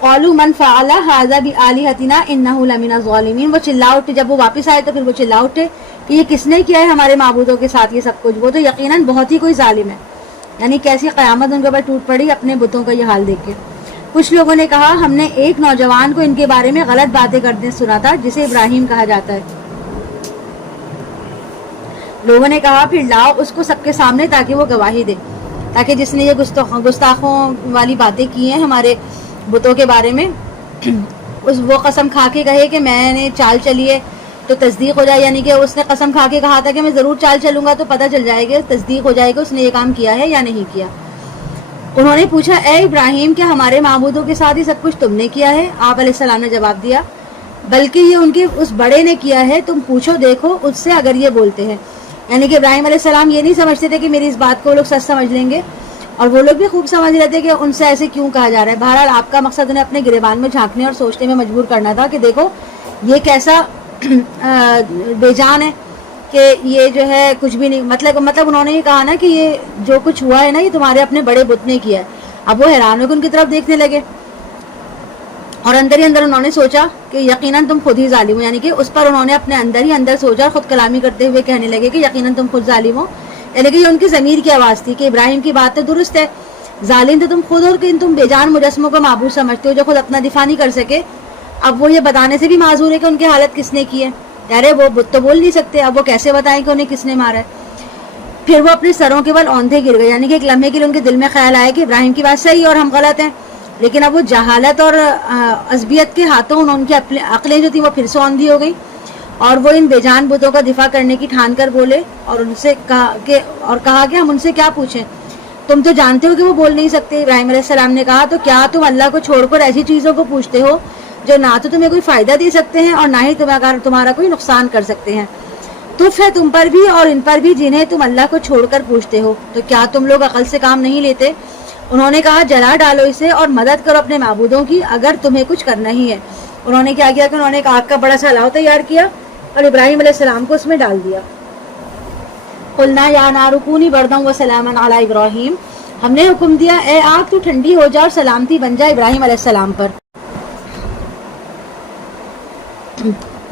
قالوا من فعل هذا بآلهتنا انه لمن الظالمین، وہ چلا اٹھے، جب وہ واپس آئے تو پھر وہ چلا اٹھے کہ یہ کس نے کیا ہے ہمارے معبودوں کے ساتھ یہ سب کچھ، وہ تو یقیناً بہت ہی کوئی ظالم ہے۔ یعنی کیسی قیامت ان کے اوپر ٹوٹ پڑی اپنے بتوں کا یہ حال دیکھ کے۔ کچھ لوگوں نے کہا ہم نے ایک نوجوان کو ان کے بارے میں غلط باتیں کرتے سنا تھا جسے ابراہیم کہا جاتا ہے۔ لوگوں نے کہا پھر لاؤ اس کو سب کے سامنے تاکہ وہ گواہی دے، تاکہ جس نے یہ گستاخوں والی باتیں کی ہیں ہمارے بتوں کے بارے میں وہ قسم کھا کے کہے کہ میں نے چال چلی ہے تو تصدیق ہو جائے۔ یعنی کہ اس نے قسم کھا کے کہا تھا کہ میں ضرور چال چلوں گا تو پتہ چل جائے گا، تصدیق ہو جائے گا اس نے یہ کام کیا ہے یا نہیں کیا۔ انہوں نے پوچھا اے ابراہیم کیا ہمارے معبودوں کے ساتھ یہ سب کچھ تم نے کیا ہے؟ آپ علیہ السلام نے جواب دیا بلکہ یہ ان کے اس بڑے نے کیا ہے، تم پوچھو دیکھو اس سے اگر یہ بولتے ہیں۔ یعنی کہ ابراہیم علیہ السلام یہ نہیں سمجھتے تھے کہ میری اس بات کو وہ لوگ سچ سمجھ لیں گے، اور وہ لوگ بھی خوب سمجھ رہے تھے کہ ان سے ایسے کیوں کہا جا رہا ہے۔ بہرحال آپ کا مقصد انہیں اپنے گریبان میں جھانکنے اور سوچنے میں مجبور کرنا تھا کہ دیکھو یہ کیسا بے جان ہے کہ یہ جو ہے کچھ بھی نہیں، مطلب انہوں نے یہ کہا نا کہ یہ جو کچھ ہوا ہے نا یہ تمہارے اپنے بڑے بت نے کیا ہے۔ اب وہ حیران ہو کے ان کی طرف دیکھنے لگے اور اندر ہی اندر انہوں نے سوچا کہ یقیناً تم خود ہی ظالم ہو۔ یعنی کہ اس پر انہوں نے اپنے اندر ہی اندر سوچا اور خود کلامی کرتے ہوئے کہنے لگے کہ یقیناً تم خود ظالم ہو۔ یعنی کہ یہ ان کی ضمیر کی آواز تھی کہ ابراہیم کی بات تو درست ہے، ظالم تو تم خود اور کہ تم بے جان مجسموں کو معبود سمجھتے ہو جو خود اپنا دفاع نہیں کر سکے۔ اب وہ یہ بتانے سے بھی معذور ہے کہ ان کی حالت کس نے کی ہے، یارے وہ بت تو بول نہیں سکتے، اب وہ کیسے بتائیں کہ انہیں کس نے مارا ہے۔ پھر وہ اپنے سروں کے بل اوندھے گر گئے۔ یعنی کہ ایک لمحے کے لیے ان کے دل میں خیال آیا کہ ابراہیم کی بات صحیح اور ہم غلط ہیں، لیکن اب وہ جہالت اور عصبیت کے ہاتھوں ان کی عقلیں جو تھیں وہ پھر سے اوندھی ہو گئی، اور وہ ان بے جان بتوں کا دفاع کرنے کی ٹھان کر بولے اور ان سے کہا کہ ہم ان سے کیا پوچھیں، تم تو جانتے ہو کہ وہ بول نہیں سکتے۔ ابراہیم علیہ السلام نے کہا تو کیا تم اللہ کو چھوڑ کر ایسی چیزوں کو پوچھتے ہو جو نہ تو تمہیں کوئی فائدہ دے سکتے ہیں اور نہ ہی تمہارا کوئی نقصان کر سکتے ہیں؟ تف ہے تم پر بھی اور ان پر بھی جنہیں تم اللہ کو چھوڑ کر پوچھتے ہو، تو کیا تم لوگ عقل سے کام نہیں لیتے؟ انہوں نے کہا جلا ڈالو اسے اور مدد کرو اپنے معبودوں کی اگر تمہیں کچھ کرنا ہی ہے۔ انہوں نے کیا کیا کہ انہوں نے ایک آگ کا بڑا سا الاؤ تیار کیا اور ابراہیم علیہ السلام کو اس میں ڈال دیا۔ قلنا یا نار کونی بردا وسلاما علی ابراہیم، ہم نے حکم دیا اے آگ تو ٹھنڈی ہو جا اور سلامتی بن جا ابراہیم علیہ السلام پر۔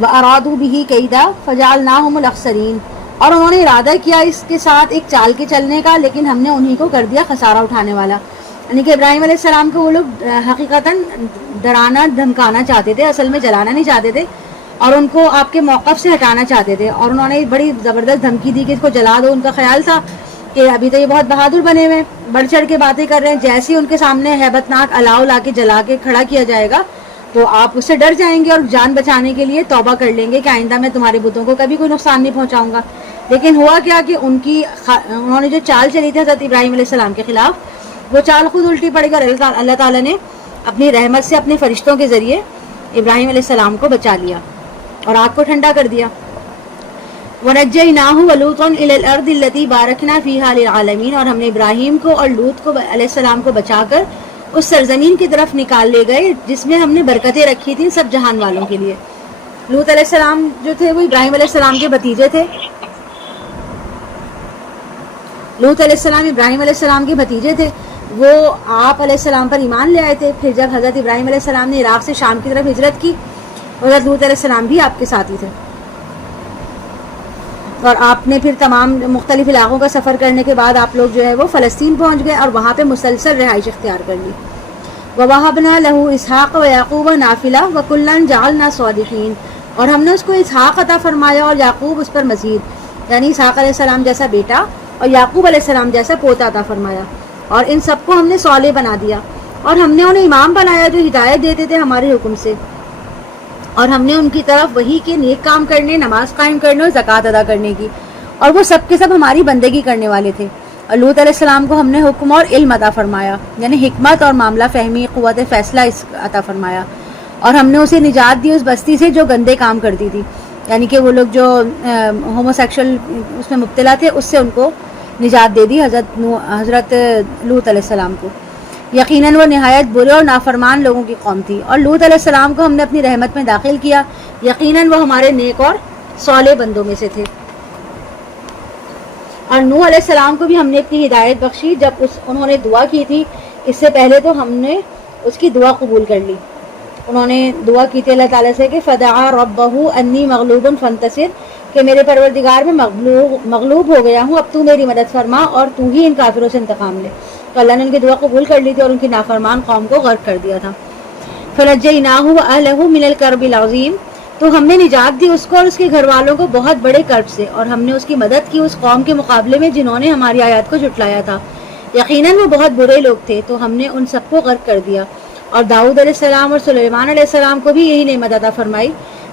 وَأَرَادُوا بِهِ كَيْدًا فَجَعَلْنَاهُمُ الْأَخْسَرِينَ، اور انہوں نے ارادہ کیا اس کے ساتھ ایک چال کے چلنے کا، لیکن ہم نے انہی کو کر دیا خسارہ اٹھانے والا۔ یعنی کہ ابراہیم علیہ السلام کو وہ لوگ حقیقتاً ڈرانا دھمکانا چاہتے تھے، اصل میں جلانا نہیں چاہتے تھے، اور ان کو آپ کے موقف سے ہٹانا چاہتے تھے، اور انہوں نے بڑی زبردست دھمکی دی کہ اس کو جلا دو۔ ان کا خیال تھا کہ ابھی تو یہ بہت بہادر بنے ہوئے، بڑھ چڑھ کے باتیں کر رہے ہیں، جیسے ان کے سامنے ہیبت ناک الاؤ لا کے جلا کے کھڑا کیا جائے گا تو آپ اس سے ڈر جائیں گے اور جان بچانے کے لیے توبہ کر لیں گے کہ آئندہ میں تمہارے بتوں کو کبھی کوئی نقصان نہیں پہنچاؤں گا۔ لیکن ہوا کیا کہ انہوں نے جو چال چلی تھی حضرت ابراہیم علیہ السلام کے خلاف، وہ چال خود الٹی پڑ گئی اور اللہ تعالیٰ نے اپنی رحمت سے اپنے فرشتوں کے ذریعے ابراہیم علیہ السلام کو بچا لیا۔ اور آگ کو ٹھنڈا کر دیا. وَنَجَّيْنَاهُ وَلُوطًا إِلَى الْأَرْضِ الَّتِي بَارَكْنَا فِيهَا لِلْعَالَمِينَ، اور ہم نے ابراہیم کو اور لوط کو علیہ السلام کو بچا کر اس سرزمین کی طرف نکال لے گئے جس میں ہم نے برکتیں رکھی تھیں سب جہان والوں کے لیے. لوط علیہ السلام جو تھے وہ ابراہیم علیہ السلام کے بھتیجے تھے. لوط علیہ السلام ابراہیم علیہ السلام کے بھتیجے تھے. وہ آپ علیہ السلام پر ایمان لے آئے تھے. پھر جب حضرت ابراہیم علیہ السلام نے عراق سے شام کی طرف ہجرت کی، حضرت لوط علیہ السلام بھی آپ کے ساتھی تھے. اور آپ نے پھر تمام مختلف علاقوں کا سفر کرنے کے بعد آپ لوگ جو ہے وہ فلسطین پہنچ گئے اور وہاں پہ مسلسل رہائش اختیار کر لی. وَوَهَبْنَا لَهُ إِسْحَاقَ وَيَعْقُوبَ نَافِلَةً وَكُلًّا جَعَلْنَا صَالِحِينَ، اور ہم نے اس کو اسحاق عطا فرمایا اور یعقوب اس پر مزید، یعنی اسحاق علیہ السلام جیسا بیٹا اور یعقوب علیہ السلام جیسا پوتا عطا فرمایا، اور ان سب کو ہم نے صالح بنا دیا. اور ہم نے انہیں امام بنایا جو ہدایت دیتے تھے ہمارے حکم سے، اور ہم نے ان کی طرف وہی کے نیک کام کرنے، نماز قائم کرنے اور زکوٰۃ ادا کرنے کی، اور وہ سب کے سب ہماری بندگی کرنے والے تھے. اور لوط علیہ السلام کو ہم نے حکم اور علم عطا فرمایا، یعنی حکمت اور معاملہ فہمی، قوت فیصلہ عطا فرمایا. اور ہم نے اسے نجات دی اس بستی سے جو گندے کام کرتی تھی، یعنی کہ وہ لوگ جو ہومو سیکشل اس میں مبتلا تھے، اس سے ان کو نجات دے دی حضرت لوط علیہ السلام کو. یقیناً وہ نہایت برے اور نافرمان لوگوں کی قوم تھی. اور لوط علیہ السلام کو ہم نے اپنی رحمت میں داخل کیا، یقیناً وہ ہمارے نیک اور صالح بندوں میں سے تھے. اور نوح علیہ السلام کو بھی ہم نے اپنی ہدایت بخشی جب انہوں نے دعا کی تھی. اس سے پہلے تو ہم نے اس کی دعا قبول کر لی. انہوں نے دعا کی تھی اللہ تعالیٰ سے کہ فدعا ربہ انی مغلوب فانتصر، کہ میرے پروردگار میں مغلوب ہو گیا ہوں، اب تو میری مدد فرما اور تو ہی ان کافروں سے انتقام لے. تو اللہ نے ان کی دعا قبول کر لی تھی اور ان کی نافرمان قوم کو غرق کر دیا تھا. فنجیناہ واہلہ من الکرب العظیم، تو ہم نے نجات دی اس کو اور اس کے گھر والوں کو بہت بڑے کرب سے، اور ہم نے اس کی مدد کی اس قوم کے مقابلے میں جنہوں نے ہماری آیات کو جھٹلایا تھا. یقیناً وہ بہت برے لوگ تھے، تو ہم نے ان سب کو غرق کر دیا. اور داؤد علیہ السلام اور سلیمان علیہ السلام کو بھی یہی نعمت عطا فرمائی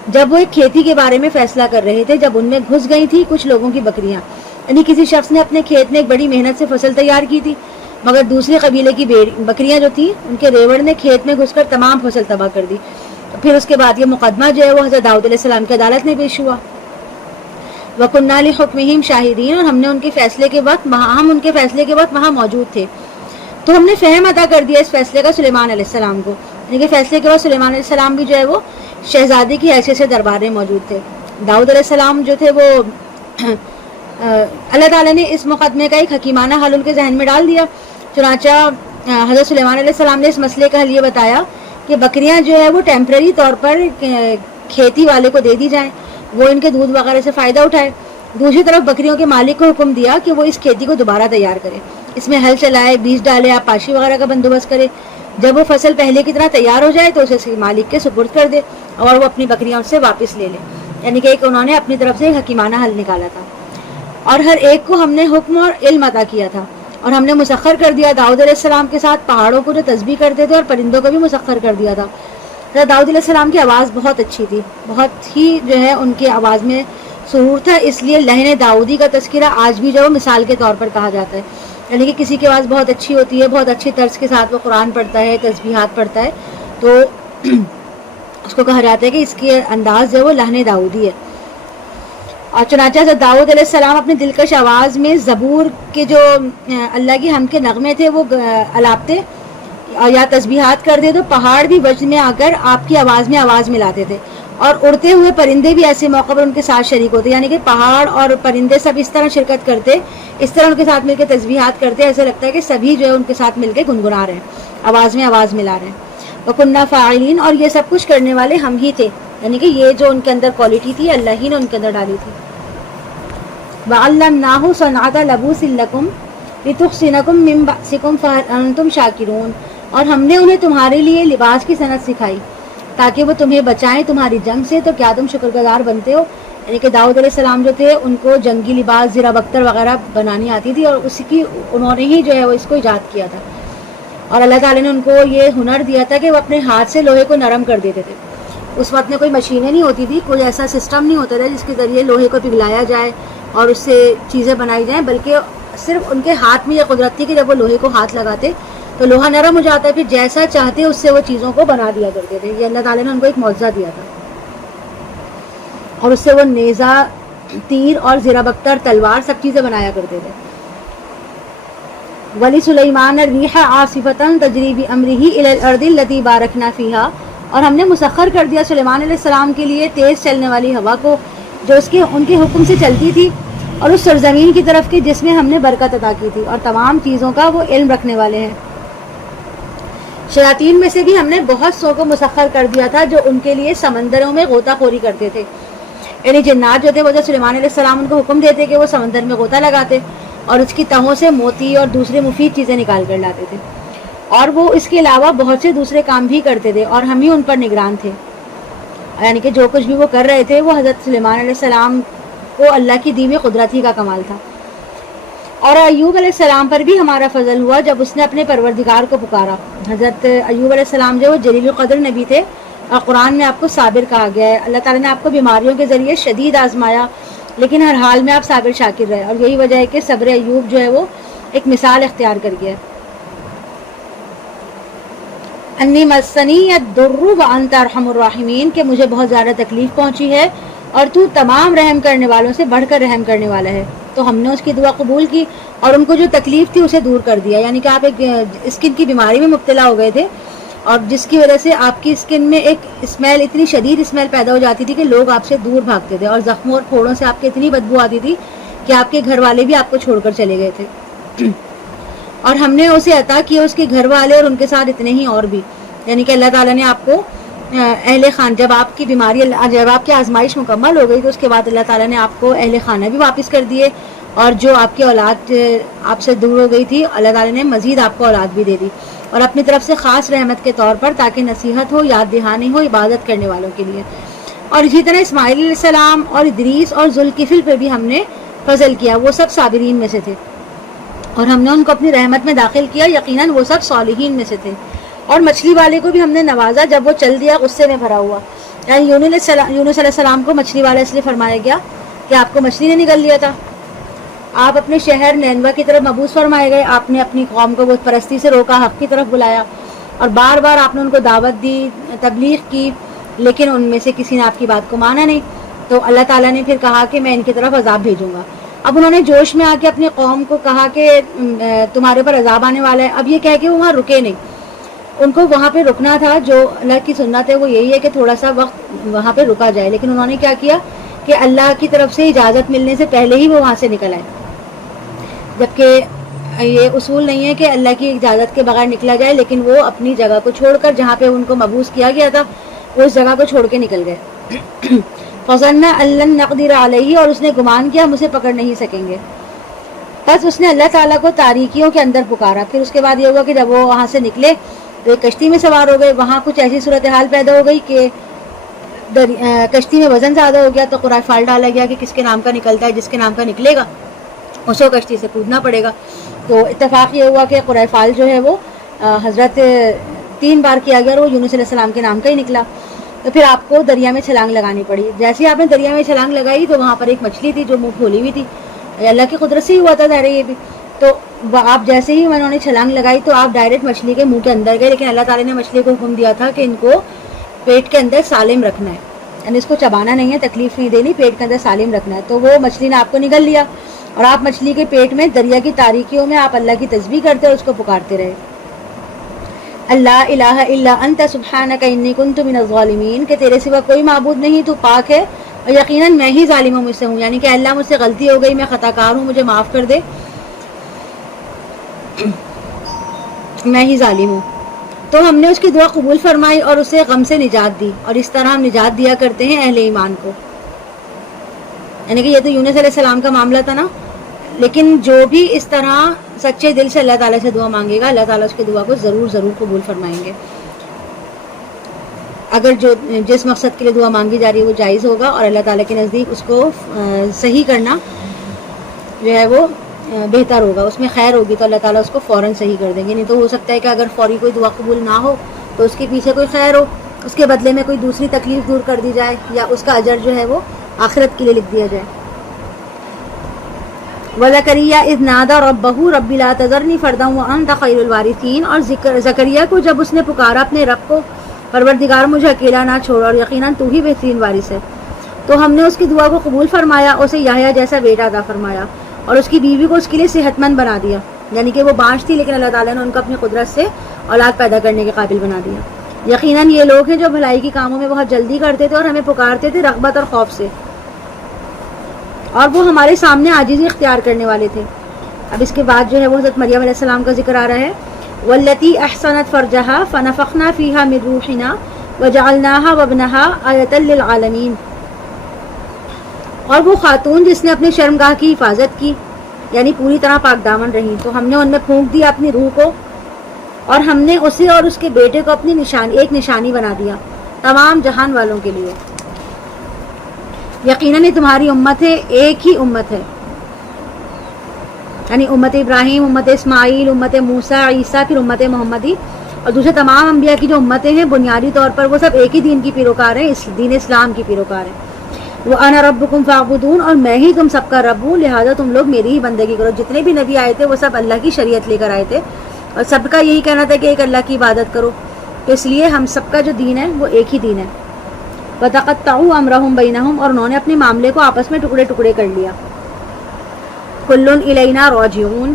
جب وہ ایک کھیتی کے بارے میں فیصلہ کر رہے تھے، جب ان میں گھس گئی تھی کچھ لوگوں کی بکریاں. یعنی کسی شخص نے اپنے کھیت میں ایک بڑی محنت سے فصل تیار کی تھی، مگر دوسرے قبیلے کی بکریاں جو تھیں ان کے ریوڑ نے کھیت میں گھس کر تمام فصل تباہ کر دی. پھر اس کے بعد یہ مقدمہ جو ہے وہ حضرت داؤد علیہ السلام کی عدالت میں پیش ہوا. وَكُنَّا لِحُكْمِهِمْ شَاهِدِينَ، اور ہم نے ان کے فیصلے کے وقت وہاں موجود تھے. تو ہم نے فہم عطا کر دیا اس فیصلے کا سلیمان علیہ السلام کو، یعنی کہ فیصلے کے بعد سلیمان علیہ السلام بھی جو ہے وہ شہزادی کی حیثیت سے دربار میں موجود تھے. داؤد علیہ السلام جو تھے وہ اللہ تعالیٰ نے اس مقدمے کا ایک حکیمانہ حل ان کے ذہن میں ڈال دیا. چنانچہ حضرت سلیمان علیہ السلام نے اس مسئلے کا حل یہ بتایا کہ بکریاں جو ہے وہ ٹیمپرری طور پر کھیتی والے کو دے دی جائیں، وہ ان کے دودھ وغیرہ سے فائدہ اٹھائے. دوسری طرف بکریوں کے مالک کو حکم دیا کہ وہ اس کھیتی کو دوبارہ تیار کرے، اس میں ہل چلائے، بیج ڈالے، پاشی وغیرہ کا بندوبست کرے. جب وہ فصل پہلے کی طرح تیار ہو جائے تو اسے مالک کے سپرد کر دے اور وہ اپنی بکریاں اس سے واپس لے لے. یعنی کہ انہوں نے اپنی طرف سے ایک حکیمانہ حل نکالا تھا. اور ہر ایک کو ہم نے حکم اور علم عطا کیا تھا. اور ہم نے مسخر کر دیا داؤد علیہ السلام کے ساتھ پہاڑوں کو جو تسبیح کرتے تھے، اور پرندوں کو بھی مسخر کر دیا تھا. داؤد علیہ السلام کی آواز بہت اچھی تھی، بہت ہی جو ہے ان کی آواز میں سرور تھا، اس لیے لہن داؤدی کا تذکرہ آج بھی جو مثال کے طور پر کہا جاتا ہے. یعنی کہ کسی کی آواز بہت اچھی ہوتی ہے، بہت اچھی طرز کے ساتھ وہ قرآن پڑھتا ہے، تسبیحات پڑھتا ہے، تو اس کو کہا جاتا ہے کہ اس کی انداز جو ہے وہ لہن داؤدی ہے. اور چنانچہ حضرت داؤد علیہ السلام اپنی دلکش آواز میں زبور کے جو اللہ کی حمد کے نغمے تھے وہ الاپتے یا تسبیحات کرتے تو پہاڑ بھی وجد میں آ کر آپ کی آواز میں آواز ملاتے تھے، اور اڑتے ہوئے پرندے بھی ایسے موقع پر ان کے ساتھ شریک ہوتے. یعنی کہ پہاڑ اور پرندے سب اس طرح شرکت کرتے، اس طرح ان کے ساتھ مل کے تسبیحات کرتے، ایسا لگتا ہے کہ سبھی جو ہے ان کے ساتھ مل کے گنگنا رہے ہیں، آواز میں آواز ملا رہے ہیں. وَكُنَّا فَاعِلِينَ، اور یہ سب کچھ کرنے والے ہم ہی تھے. یعنی کہ یہ جو ان کے اندر کوالٹی تھی اللہ ہی نے ان کے اندر ڈالی تھی. وَعَلَّمْنَاهُ صَنْعَةَ لَبُوسٍ لَكُمْ لِتُحْصِنَكُم مِّن بَأْسِكُمْ فَهَلْ أَنتُمْ شَاكِرُونَ، اور ہم نے انہیں تمہارے لیے لباس کی صنعت سکھائی تاکہ وہ تمہیں بچائیں تمہاری جنگ سے، تو کیا تم شکر گزار بنتے ہو. یعنی کہ داؤد علیہ السلام جو تھے ان کو جنگی لباس، زرہ بختر وغیرہ بنانی آتی تھی، اور اس کی انہوں نے ہی جو ہے وہ اس کو ایجاد کیا تھا. اور اللہ تعالیٰ نے ان کو یہ ہنر دیا تھا کہ وہ اپنے ہاتھ سے لوہے کو نرم کر دیتے تھے. اس وقت میں کوئی مشینیں نہیں ہوتی تھی، کوئی ایسا سسٹم نہیں ہوتا تھا جس کے ذریعے لوہے کو پگھلایا جائے اور اس سے چیزیں بنائی جائیں، بلکہ صرف ان کے ہاتھ میں یہ قدرت تھی کہ جب وہ لوہے کو ہاتھ لگاتے تو لوہا نرم ہو جاتا ہے، پھر جیسا چاہتے اس سے وہ چیزوں کو بنا دیا کرتے تھے. یہ اللہ تعالیٰ نے ان کو ایک معجزہ دیا تھا. اور اس سے وہ نیزہ، تیر اور زیرہ بختر تلوار سب چیزیں بنایا کرتے تھے. ولی سلیمان الریح عاصفۃ تجری بامرہ الی الارض التی بارکنا فیہا، اور ہم نے مسخر کر دیا سلیمان علیہ السلام کے لیے تیز چلنے والی ہوا کو جو ان کے حکم سے چلتی تھی، اور اس سرزمین کی طرف کے جس میں ہم نے برکت عطا کی تھی، اور تمام چیزوں کا وہ علم رکھنے والے ہیں. شیاطین میں سے بھی ہم نے بہت سو کو مسخر کر دیا تھا جو ان کے لیے سمندروں میں غوطہ خوری کرتے تھے. یعنی جنات جو تھے وہ جب سلیمان علیہ السلام ان کو حکم دیتے کہ وہ سمندر میں غوطہ لگاتے اور اس کی تہوں سے موتی اور دوسرے مفید چیزیں نکال کر لاتے تھے، اور وہ اس کے علاوہ بہت سے دوسرے کام بھی کرتے تھے، اور ہم ہی ان پر نگران تھے. یعنی کہ جو کچھ بھی وہ کر رہے تھے وہ حضرت سلیمان علیہ السلام کو اللہ کی دی ہوئی قدرت ہی کا کمال تھا. اور ایوب علیہ السلام پر بھی ہمارا فضل ہوا جب اس نے اپنے پروردگار کو پکارا. حضرت ایوب علیہ السلام جو وہ جلیل القدر نبی تھے، اور قرآن میں آپ کو صابر کہا گیا ہے. اللہ تعالیٰ نے آپ کو بیماریوں کے ذریعے شدید آزمایا، لیکن ہر حال میں آپ صابر شاکر رہے، اور یہی وجہ ہے کہ صبر ایوب جو ہے وہ ایک مثال اختیار کر گیا ہے. انی مسنی الضر وانت ارحم الراحمین، کہ مجھے بہت زیادہ تکلیف پہنچی ہے اور تو تمام رحم کرنے والوں سے بڑھ کر رحم کرنے والا ہے. تو ہم نے اس کی دعا قبول کی اور ان کو جو تکلیف تھی اسے دور کر دیا. یعنی کہ آپ ایک اسکن کی بیماری میں مبتلا ہو گئے تھے، اور جس کی وجہ سے آپ کی اسکن میں ایک اسمیل، اتنی شدید اسمیل پیدا ہو جاتی تھی کہ لوگ آپ سے دور بھاگتے تھے، اور زخموں اور پھوڑوں سے آپ کی اتنی بدبو آتی تھی کہ آپ کے گھر والے بھی آپ کو چھوڑ کر چلے گئے تھے. اور ہم نے اسے عطا کیا اس کے گھر والے اور ان کے ساتھ اتنے ہی اور بھی. یعنی کہ اللہ تعالیٰ نے آپ کو اہل خان، جب آپ کی بیماری، جب آپ کی آزمائش مکمل ہو گئی تو اس کے بعد اللہ تعالیٰ نے آپ کو اہل خانہ بھی واپس کر دیے، اور جو آپ کی اولاد آپ سے دور ہو گئی تھی اللہ تعالیٰ نے مزید آپ کو اولاد بھی دے دی، اور اپنی طرف سے خاص رحمت کے طور پر، تاکہ نصیحت ہو، یاد دہانی ہو عبادت کرنے والوں کے لیے. اور اسی طرح اسماعیل علیہ السلام اور ادریس اور ذوالکفل پہ بھی ہم نے فضل کیا. وہ سب صابرین میں سے تھے اور ہم نے ان کو اپنی رحمت میں داخل کیا، یقیناً وہ سب صالحین میں سے تھے. اور مچھلی والے کو بھی ہم نے نوازا جب وہ چل دیا غصے میں بھرا ہوا. یعنی یونس علیہ السلام کو مچھلی والا اس لیے فرمایا گیا کہ آپ کو مچھلی نے نگل لیا تھا. آپ اپنے شہر نینوا کی طرف مبعوث فرمائے گئے. آپ نے اپنی قوم کو بت پرستی سے روکا، حق کی طرف بلایا، اور بار بار آپ نے ان کو دعوت دی، تبلیغ کی، لیکن ان میں سے کسی نے آپ کی بات کو مانا نہیں. تو اللہ تعالیٰ نے پھر کہا کہ میں ان کی طرف عذاب بھیجوں گا. اب انہوں نے جوش میں آ کے اپنی قوم کو کہا کہ تمہارے پر عذاب آنے والا ہے. اب یہ کہہ کے وہ وہاں رکے نہیں. ان کو وہاں پہ رکنا تھا، جو اللہ کی سنت ہے وہ یہی ہے کہ تھوڑا سا وقت وہاں پہ رکا جائے، لیکن انہوں نے کیا کیا کہ اللہ کی طرف سے اجازت ملنے سے پہلے ہی وہ وہاں سے نکل آئے. جبکہ یہ اصول نہیں ہے کہ اللہ کی اجازت کے بغیر نکلا جائے، لیکن وہ اپنی جگہ کو چھوڑ کر، جہاں پہ ان کو مبعوث کیا گیا تھا، وہ اس جگہ کو چھوڑ کے نکل گئے. فظن ان لن نقدر علیہ، اور اس نے گمان کیا ہم اسے پکڑ نہیں سکیں گے. بس اس نے اللہ تعالیٰ کو تاریکیوں کے اندر پکارا. پھر اس کے بعد یہ ہوا کہ جب وہ وہاں سے نکلے تو ایک کشتی میں سوار ہو گئے. وہاں کچھ ایسی صورتحال پیدا ہو گئی کہ کشتی میں وزن زیادہ ہو گیا، تو قرآن فال ڈالا گیا کہ کس کے نام کا نکلتا ہے، جس کے نام کا نکلے گا اس کو کشتی سے کودنا پڑے گا. تو اتفاق یہ ہوا کہ قرآن فال جو ہے وہ حضرت 3 بار کیا گیا اور وہ یونس علیہ السلام کے نام کا ہی نکلا. تو پھر آپ کو دریا میں چھلانگ لگانی پڑی. جیسے ہی آپ نے دریا میں چھلانگ لگائی تو وہاں پر ایک مچھلی تھی جو منہ کھولی ہوئی تھی. اللہ کی قدرت سے ہی ہوا تھا ظاہر یہ بھی. تو آپ جیسے ہی انہوں نے چھلانگ لگائی تو آپ ڈائریکٹ مچھلی کے منہ کے اندر گئے، لیکن اللہ تعالیٰ نے مچھلی کو حکم دیا تھا کہ ان کو پیٹ کے اندر سالم رکھنا ہے، یعنی اس کو چبانا نہیں ہے، تکلیف نہیں دینی، پیٹ کے اندر سالم رکھنا ہے. تو وہ مچھلی نے آپ کو نگل لیا اور آپ مچھلی کے پیٹ میں دریا کی تاریکیوں میں آپ اللہ کی تسبیح کرتے اور اس کو پکارتے رہے. اللہ الہ الا انت سبحانک انی کنت من الظالمین، کہ تیرے سوا کوئی معبود نہیں، تو پاک ہے اور یقیناً میں ہی ظالموں میں سے ہوں. یعنی کہ اللہ مجھ سے غلطی ہو گئی، میں خطا کار ہوں، مجھے معاف کر دے، میں ہی ظالم ہوں. تو ہم نے اس کی دعا قبول فرمائی اور اسے غم سے نجات دی. اور اس طرح ہم نجات دیا کرتے ہیں اہل ایمان کو. یعنی کہ یہ تو یونس علیہ السلام کا معاملہ تھا نا، لیکن جو بھی اس طرح سچے دل سے اللہ تعالیٰ سے دعا مانگے گا، اللہ تعالیٰ اس کی دعا کو ضرور ضرور قبول فرمائیں گے. اگر جس مقصد کے لیے دعا مانگی جا رہی ہے وہ جائز ہوگا اور اللہ تعالیٰ کے نزدیک اس کو صحیح کرنا جو ہے وہ بہتر ہوگا، اس میں خیر ہوگی تو اللہ تعالیٰ اس کو فوراً صحیح کر دیں گے. نہیں تو ہو سکتا ہے کہ اگر فوری کوئی دعا قبول نہ ہو تو اس کے پیچھے کوئی خیر ہو، اس کے بدلے میں کوئی دوسری تکلیف دور کر دی جائے، یا اس کا اجر جو ہے وہ آخرت کے لیے لکھ دیا جائے. وَزَكَرِيَّا إِذْ نَادَى رَبَّهُ رَبِّ لَا تَذَرْنِي فَرْدًا وَأَنْتَ خَيْرُ الْوَارِثِينَ، اور زکریا کو جب اس نے پکارا اپنے رب کو، پروردگار مجھے اکیلا نہ چھوڑ اور یقیناً تو ہی بہترین وارث ہے. تو ہم نے اس کی دعا کو قبول فرمایا، اسے یحییٰ جیسا بیٹا عطا فرمایا، اور اس کی بیوی کو اس کے لیے صحت مند بنا دیا، یعنی کہ وہ بانجھ تھی لیکن اللہ تعالیٰ نے ان کو اپنی قدرت سے اولاد پیدا کرنے کے قابل بنا دیا۔ یقیناً یہ لوگ ہیں جو بھلائی کی کاموں میں بہت جلدی کرتے تھے اور ہمیں پکارتے تھے رغبت اور خوف سے، اور وہ ہمارے سامنے عاجزی اختیار کرنے والے تھے۔ اب اس کے بعد جو ہے وہ حضرت مریم علیہ السلام کا ذکر آ رہا ہے، والتی احسنت فرجہا فنفخنا فیہا من روحنا وجعلناہا وابنہا آیۃ للعالمین، اور وہ خاتون جس نے اپنے شرمگاہ کی حفاظت کی، یعنی پوری طرح پاک دامن رہی، تو ہم نے ان میں پھونک دیا اپنی روح کو، اور ہم نے اسے اور اس کے بیٹے کو اپنی ایک نشانی بنا دیا تمام جہان والوں کے لیے۔ یقیناً یہ تمہاری امت ہے، ایک ہی امت ہے، یعنی امت ابراہیم، امت اسماعیل، امت موسیٰ، عیسیٰ، پھر امت محمدی، اور دوسرے تمام انبیاء کی جو امتیں ہیں بنیادی طور پر وہ سب ایک ہی دین کی پیروکار ہیں، اس دین اسلام کی پیروکار ہیں۔ وَأَنَا رَبُّكُمْ فَاعْبُدُونَ، اور میں ہی تم سب کا رب ہوں، لہٰذا تم لوگ میری ہی بندگی کرو۔ جتنے بھی نبی آئے تھے وہ سب اللہ کی شریعت لے کر آئے تھے، اور سب کا یہی کہنا تھا کہ ایک اللہ کی عبادت کرو، تو اس لیے ہم سب کا جو دین ہے وہ ایک ہی دین ہے۔ وَتَقَطَّعُوا أَمْرَهُمْ بَيْنَهُمْ، اور انہوں نے اپنے معاملے کو آپس میں ٹکڑے ٹکڑے کر لیا۔ كُلٌّ إِلَيْنَا رَاجِعُونَ،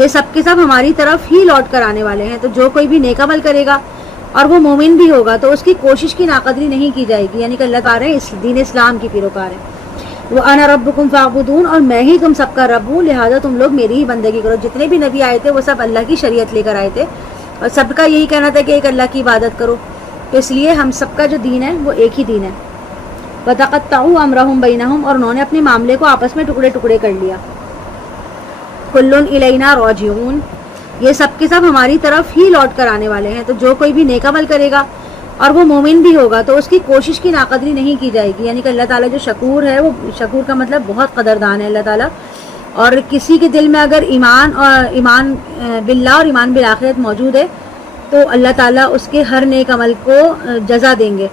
یہ سب کے سب ہماری طرف ہی لوٹ کر آنے والے ہیں، تو جو کوئی بھی نیک عمل کرے گا اور وہ مومن بھی ہوگا تو اس کی کوشش کی ناقدری نہیں کی جائے گی، یعنی کہ اللہ تعالیٰ اس دین اسلام کی پیروکار ہے۔ وَأَنَا رَبُّكُمْ فَاعْبُدُونَ، اور میں ہی تم سب کا رب ہوں، لہٰذا تم لوگ میری ہی بندگی کرو۔ جتنے بھی نبی آئے تھے وہ سب اللہ کی شریعت لے کر آئے تھے، اور سب کا یہی کہنا تھا کہ ایک اللہ کی عبادت کرو، تو اس لیے ہم سب کا جو دین ہے وہ ایک ہی دین ہے۔ وَتَقَطَّعُوا أَمْرَهُمْ بَيْنَهُمْ، اور انہوں نے اپنے معاملے کو آپس میں ٹکڑے ٹکڑے کر لیا۔ كُلٌّ إِلَيْنَا رَاجِعُونَ، یہ سب کے سب ہماری طرف ہی لوٹ کر آنے والے ہیں، تو جو کوئی بھی نیک عمل کرے گا اور وہ مومن بھی ہوگا تو اس کی کوشش کی ناقدری نہیں کی جائے گی، یعنی کہ اللہ تعالیٰ جو شکور ہے، وہ شکور کا مطلب بہت قدردان ہے اللہ تعالیٰ، اور کسی کے دل میں اگر ایمان باللہ اور ایمان بالآخرت موجود ہے تو اللہ تعالیٰ اس کے ہر نیک عمل کو جزا دیں گے،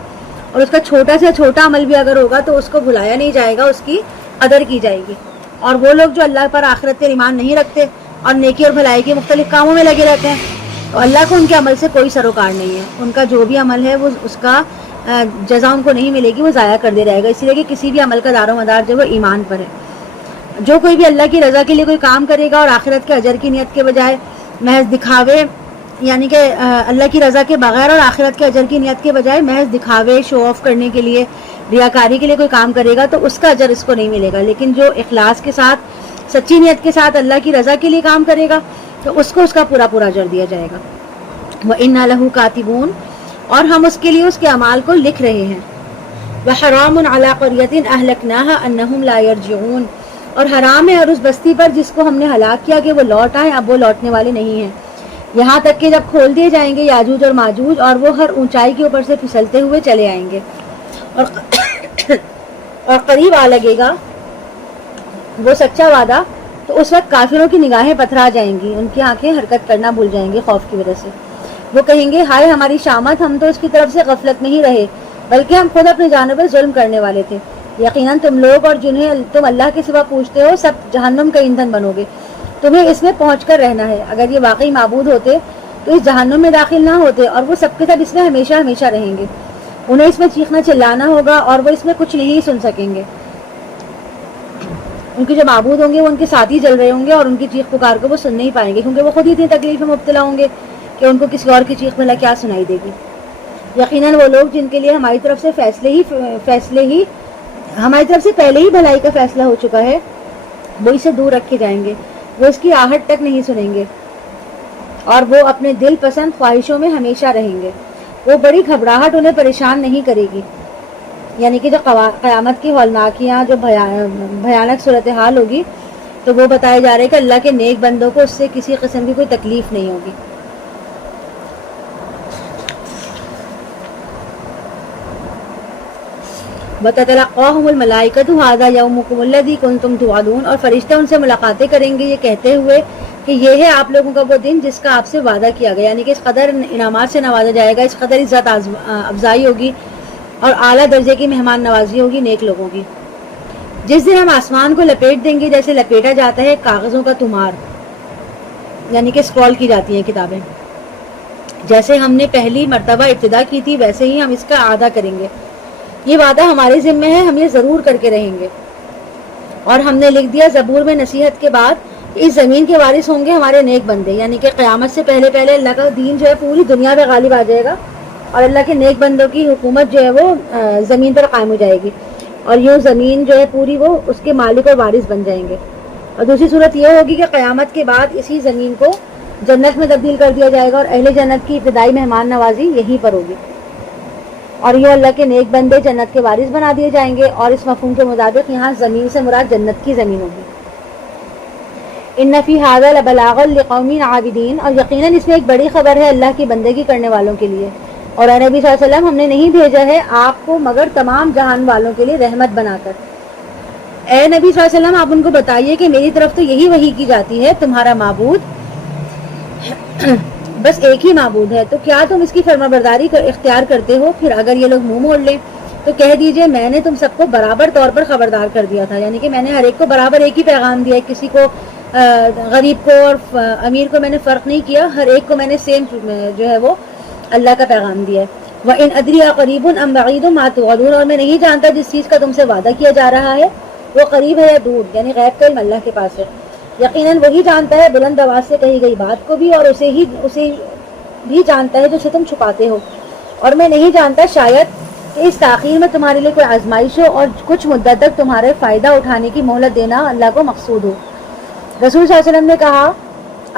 اور اس کا چھوٹا سے چھوٹا عمل بھی اگر ہوگا تو اس کو بھلایا نہیں جائے گا، اس کی قدر کی جائے گی۔ اور وہ لوگ جو اللہ پر آخرت پر ایمان نہیں رکھتے اور نیکی اور بھلائی کے مختلف کاموں میں لگے رہتے ہیں تو اللہ کو ان کے عمل سے کوئی سروکار نہیں ہے، ان کا جو بھی عمل ہے وہ اس کا جزا ان کو نہیں ملے گی، وہ ضائع کر دے رہے گا، اسی لیے کہ کسی بھی عمل کا دار و مدار جو ہے وہ ایمان پر ہے۔ جو کوئی بھی اللہ کی رضا کے لیے کوئی کام کرے گا اور آخرت کے اجر کی نیت کے بجائے محض دکھاوے، یعنی کہ اللہ کی رضا کے بغیر اور آخرت کے اجر کی نیت کے بجائے محض دکھاوے، شو آف کرنے کے لیے، ریاکاری کے لیے کوئی کام کرے گا تو اس کا اجر اس کو نہیں ملے گا، لیکن جو اخلاص کے ساتھ، سچی نیت کے ساتھ اللہ کی رضا کے لیے کام کرے گا تو اس کو اس کا پورا پورا اجر دیا جائے گا۔ وَإِنَّا لَهُ كَاتِبُونَ، اور ہم اس کے لیے اس کے اعمال کو لکھ رہے ہیں۔ وَحَرَامٌ عَلَىٰ قَرْيَةٍ أَهْلَكْنَاهَا أَنَّهُمْ لَا يَرْجِعُونَ، اور حرام ہے اور اس بستی پر جس کو ہم نے ہلاک کیا کہ وہ لوٹ آئیں، اب وہ لوٹنے والے نہیں ہیں، یہاں تک کہ جب کھول دیے جائیں گے یاجوج اور ماجوج اور وہ ہر اونچائی کے اوپر سے پھسلتے ہوئے چلے آئیں گے، اور قریب آ لگے گا وہ سچا وعدہ، تو اس وقت کافروں کی نگاہیں پتھرا جائیں گی، ان کی آنکھیں حرکت کرنا بھول جائیں گی خوف کی وجہ سے، وہ کہیں گے ہائے ہماری شامت، ہم تو اس کی طرف سے غفلت میں ہی رہے، بلکہ ہم خود اپنے جانب پر ظلم کرنے والے تھے۔ یقیناً تم لوگ اور جنہیں تم اللہ کے سوا پوچھتے ہو سب جہنم کا ایندھن بنو گے، تمہیں اس میں پہنچ کر رہنا ہے۔ اگر یہ واقعی معبود ہوتے تو اس جہنم میں داخل نہ ہوتے، اور وہ سب کے سب اس میں ہمیشہ ہمیشہ رہیں گے، انہیں اس میں چیخنا چلانا ہوگا اور وہ اس میں کچھ نہیں سن سکیں گے۔ ان کے جو معبود ہوں گے وہ ان کے ساتھ ہی جل رہے ہوں گے اور ان کی چیخ پکار کو وہ سن نہیں پائیں گے، کیونکہ وہ خود ہی اتنی تکلیف میں مبتلا ہوں گے کہ ان کو کسی اور کی چیخ بھلا کیا سنائی دے گی۔ یقیناً وہ لوگ جن کے لیے ہماری طرف سے پہلے ہی بھلائی کا فیصلہ ہو چکا ہے وہ اسے دور رکھے جائیں گے، وہ اس کی آہٹ تک نہیں سنیں گے، اور وہ اپنے دل پسند خواہشوں میں ہمیشہ رہیں گے، وہ بڑی گھبراہٹ انہیں پریشان نہیں کرے گی، یعنی کہ جو قیامت کی ہولناکیاں، جو بھیانک صورتحال ہوگی تو وہ بتایا جا رہا ہے کہ اللہ کے نیک بندوں کو اس سے کسی قسم کی کوئی تکلیف نہیں ہوگی۔ وَتَتَلَقَّاهُمُ الْمَلَائِكَةُ هَٰذَا يَوْمُكُمُ الَّذِي كُنتُمْ تُوعَدُونَ، اور فرشتے ان سے ملاقاتیں کریں گے یہ کہتے ہوئے کہ یہ ہے آپ لوگوں کا وہ دن جس کا آپ سے وعدہ کیا گیا، یعنی کہ اس قدر انعامات سے نوازا جائے گا، اس قدر عزت افزائی ہوگی اور اعلیٰ درجے کی مہمان نوازی ہوگی نیک لوگوں کی۔ جس دن ہم آسمان کو لپیٹ دیں گے جیسے لپیٹا جاتا ہے کاغذوں کا تمہار، یعنی کہ اسکرول کی جاتی ہیں کتابیں، جیسے ہم نے پہلی مرتبہ ابتدا کی تھی ویسے ہی ہم اس کا اعادہ کریں گے۔ یہ وعدہ ہمارے ذمہ ہے، ہم یہ ضرور کر کے رہیں گے. اور ہم نے لکھ دیا زبور میں نصیحت کے بعد اس زمین کے وارث ہوں گے ہمارے نیک بندے، یعنی کہ قیامت سے پہلے پہلے اللہ کا دین جو ہے پوری دنیا پہ غالب آ جائے گا اور اللہ کے نیک بندوں کی حکومت جو ہے وہ زمین پر قائم ہو جائے گی، اور یوں زمین جو ہے پوری وہ اس کے مالک اور وارث بن جائیں گے. اور دوسری صورت یہ ہوگی کہ قیامت کے بعد اسی زمین کو جنت میں تبدیل کر دیا جائے گا اور اہل جنت کی ابتدائی مہمان نوازی یہیں پر ہوگی، اور یہ اللہ کے نیک بندے جنت کے وارث بنا دیے جائیں گے. اور اس مفہوم کے مطابق یہاں زمین سے مراد جنت کی زمین ہوگی. ان فی ھذا لبلاغا لقوم عابدین، اور یقیناً اس میں ایک بڑی خبر ہے اللہ کی بندگی کرنے والوں کے لیے. اور اے نبی صلی اللہ علیہ وسلم ہم نے نہیں بھیجا ہے آپ کو مگر تمام جہان والوں کے لیے رحمت بنا کر. اے نبی صلی اللہ علیہ وسلم آپ ان کو بتائیے کہ میری طرف تو یہی وحی کی جاتی ہے، تمہارا معبود بس ایک ہی معبود ہے، تو کیا تم اس کی فرمانبرداری اختیار کرتے ہو؟ پھر اگر یہ لوگ منہ موڑ لیں تو کہہ دیجئے میں نے تم سب کو برابر طور پر خبردار کر دیا تھا، یعنی کہ میں نے ہر ایک کو برابر ایک ہی پیغام دیا، کسی کو غریب کو اور امیر کو میں نے فرق نہیں کیا، ہر ایک کو میں نے سیم جو ہے وہ اللہ کا پیغام دیا ہے. وَإِنْ أَدْرِي أَقَرِيبٌ أَمْ بَعِيدٌ مَا تُوعَدُونَ، اور میں نہیں جانتا جس چیز کا تم سے وعدہ کیا جا رہا ہے وہ قریب ہے یا دور، یعنی غیب کا علم اللہ کے پاس ہے. یقیناً وہی جانتا ہے بلند آواز سے کہی گئی بات کو بھی، اور اسے بھی جانتا ہے جو اسے تم چھپاتے ہو. اور میں نہیں جانتا شاید کہ اس تاخیر میں تمہارے لیے کوئی آزمائش ہو اور کچھ مدت تک تمہارے فائدہ اٹھانے کی مہلت دینا اللہ کو مقصود ہو. رسول صلی اللہ علیہ وسلم نے کہا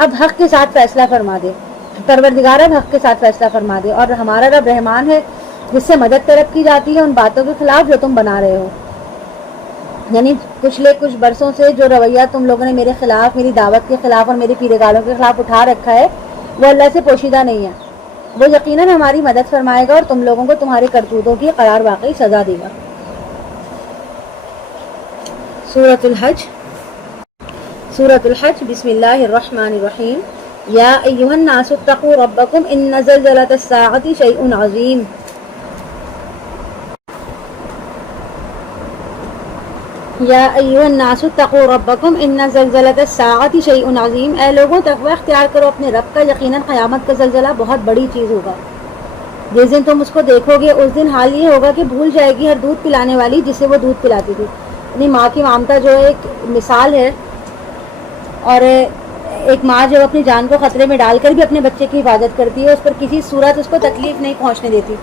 اب حق کے ساتھ فیصلہ فرما دے، پروردگار اب حق کے ساتھ فیصلہ فرما دے، اور ہمارا رب رحمان ہے جس سے مدد طلب کی جاتی ہے ان باتوں کے خلاف جو تم بنا رہے ہو. یعنی پچھلے کچھ برسوں سے جو رویہ تم لوگوں نے میرے خلاف، میری دعوت کے خلاف اور میری پیرگالوں کے خلاف اٹھا رکھا ہے وہ اللہ سے پوشیدہ نہیں ہے. وہ یقیناً ہماری مدد فرمائے گا اور تم لوگوں کو تمہارے کرتوتوں کی قرار واقعی سزا دے گا. سورۃ الحج. سورۃ الحج بسم اللہ الرحمن الرحیم. یا ایھا الناس اتقوا ربکم ان زلزلۃ الساعۃ شیء عظیم. یا ایھا الناس اتقوا ربکم ان زلزلۃ الساعۃ شیء عظیم. اے لوگوں تقوی اختیار کرو اپنے رب کا، یقیناً قیامت کا زلزلہ بہت بڑی چیز ہوگا. جس دن تم اس کو دیکھو گے اس دن حال یہ ہوگا کہ بھول جائے گی ہر دودھ پلانے والی جسے وہ دودھ پلاتی تھی. یعنی ماں کی ممتا جو ہے ایک مثال ہے، اور ایک ماں جو اپنی جان کو خطرے میں ڈال کر بھی اپنے بچے کی حفاظت کرتی ہے، اس پر کسی صورت اس کو تکلیف نہیں پہنچنے دیتی.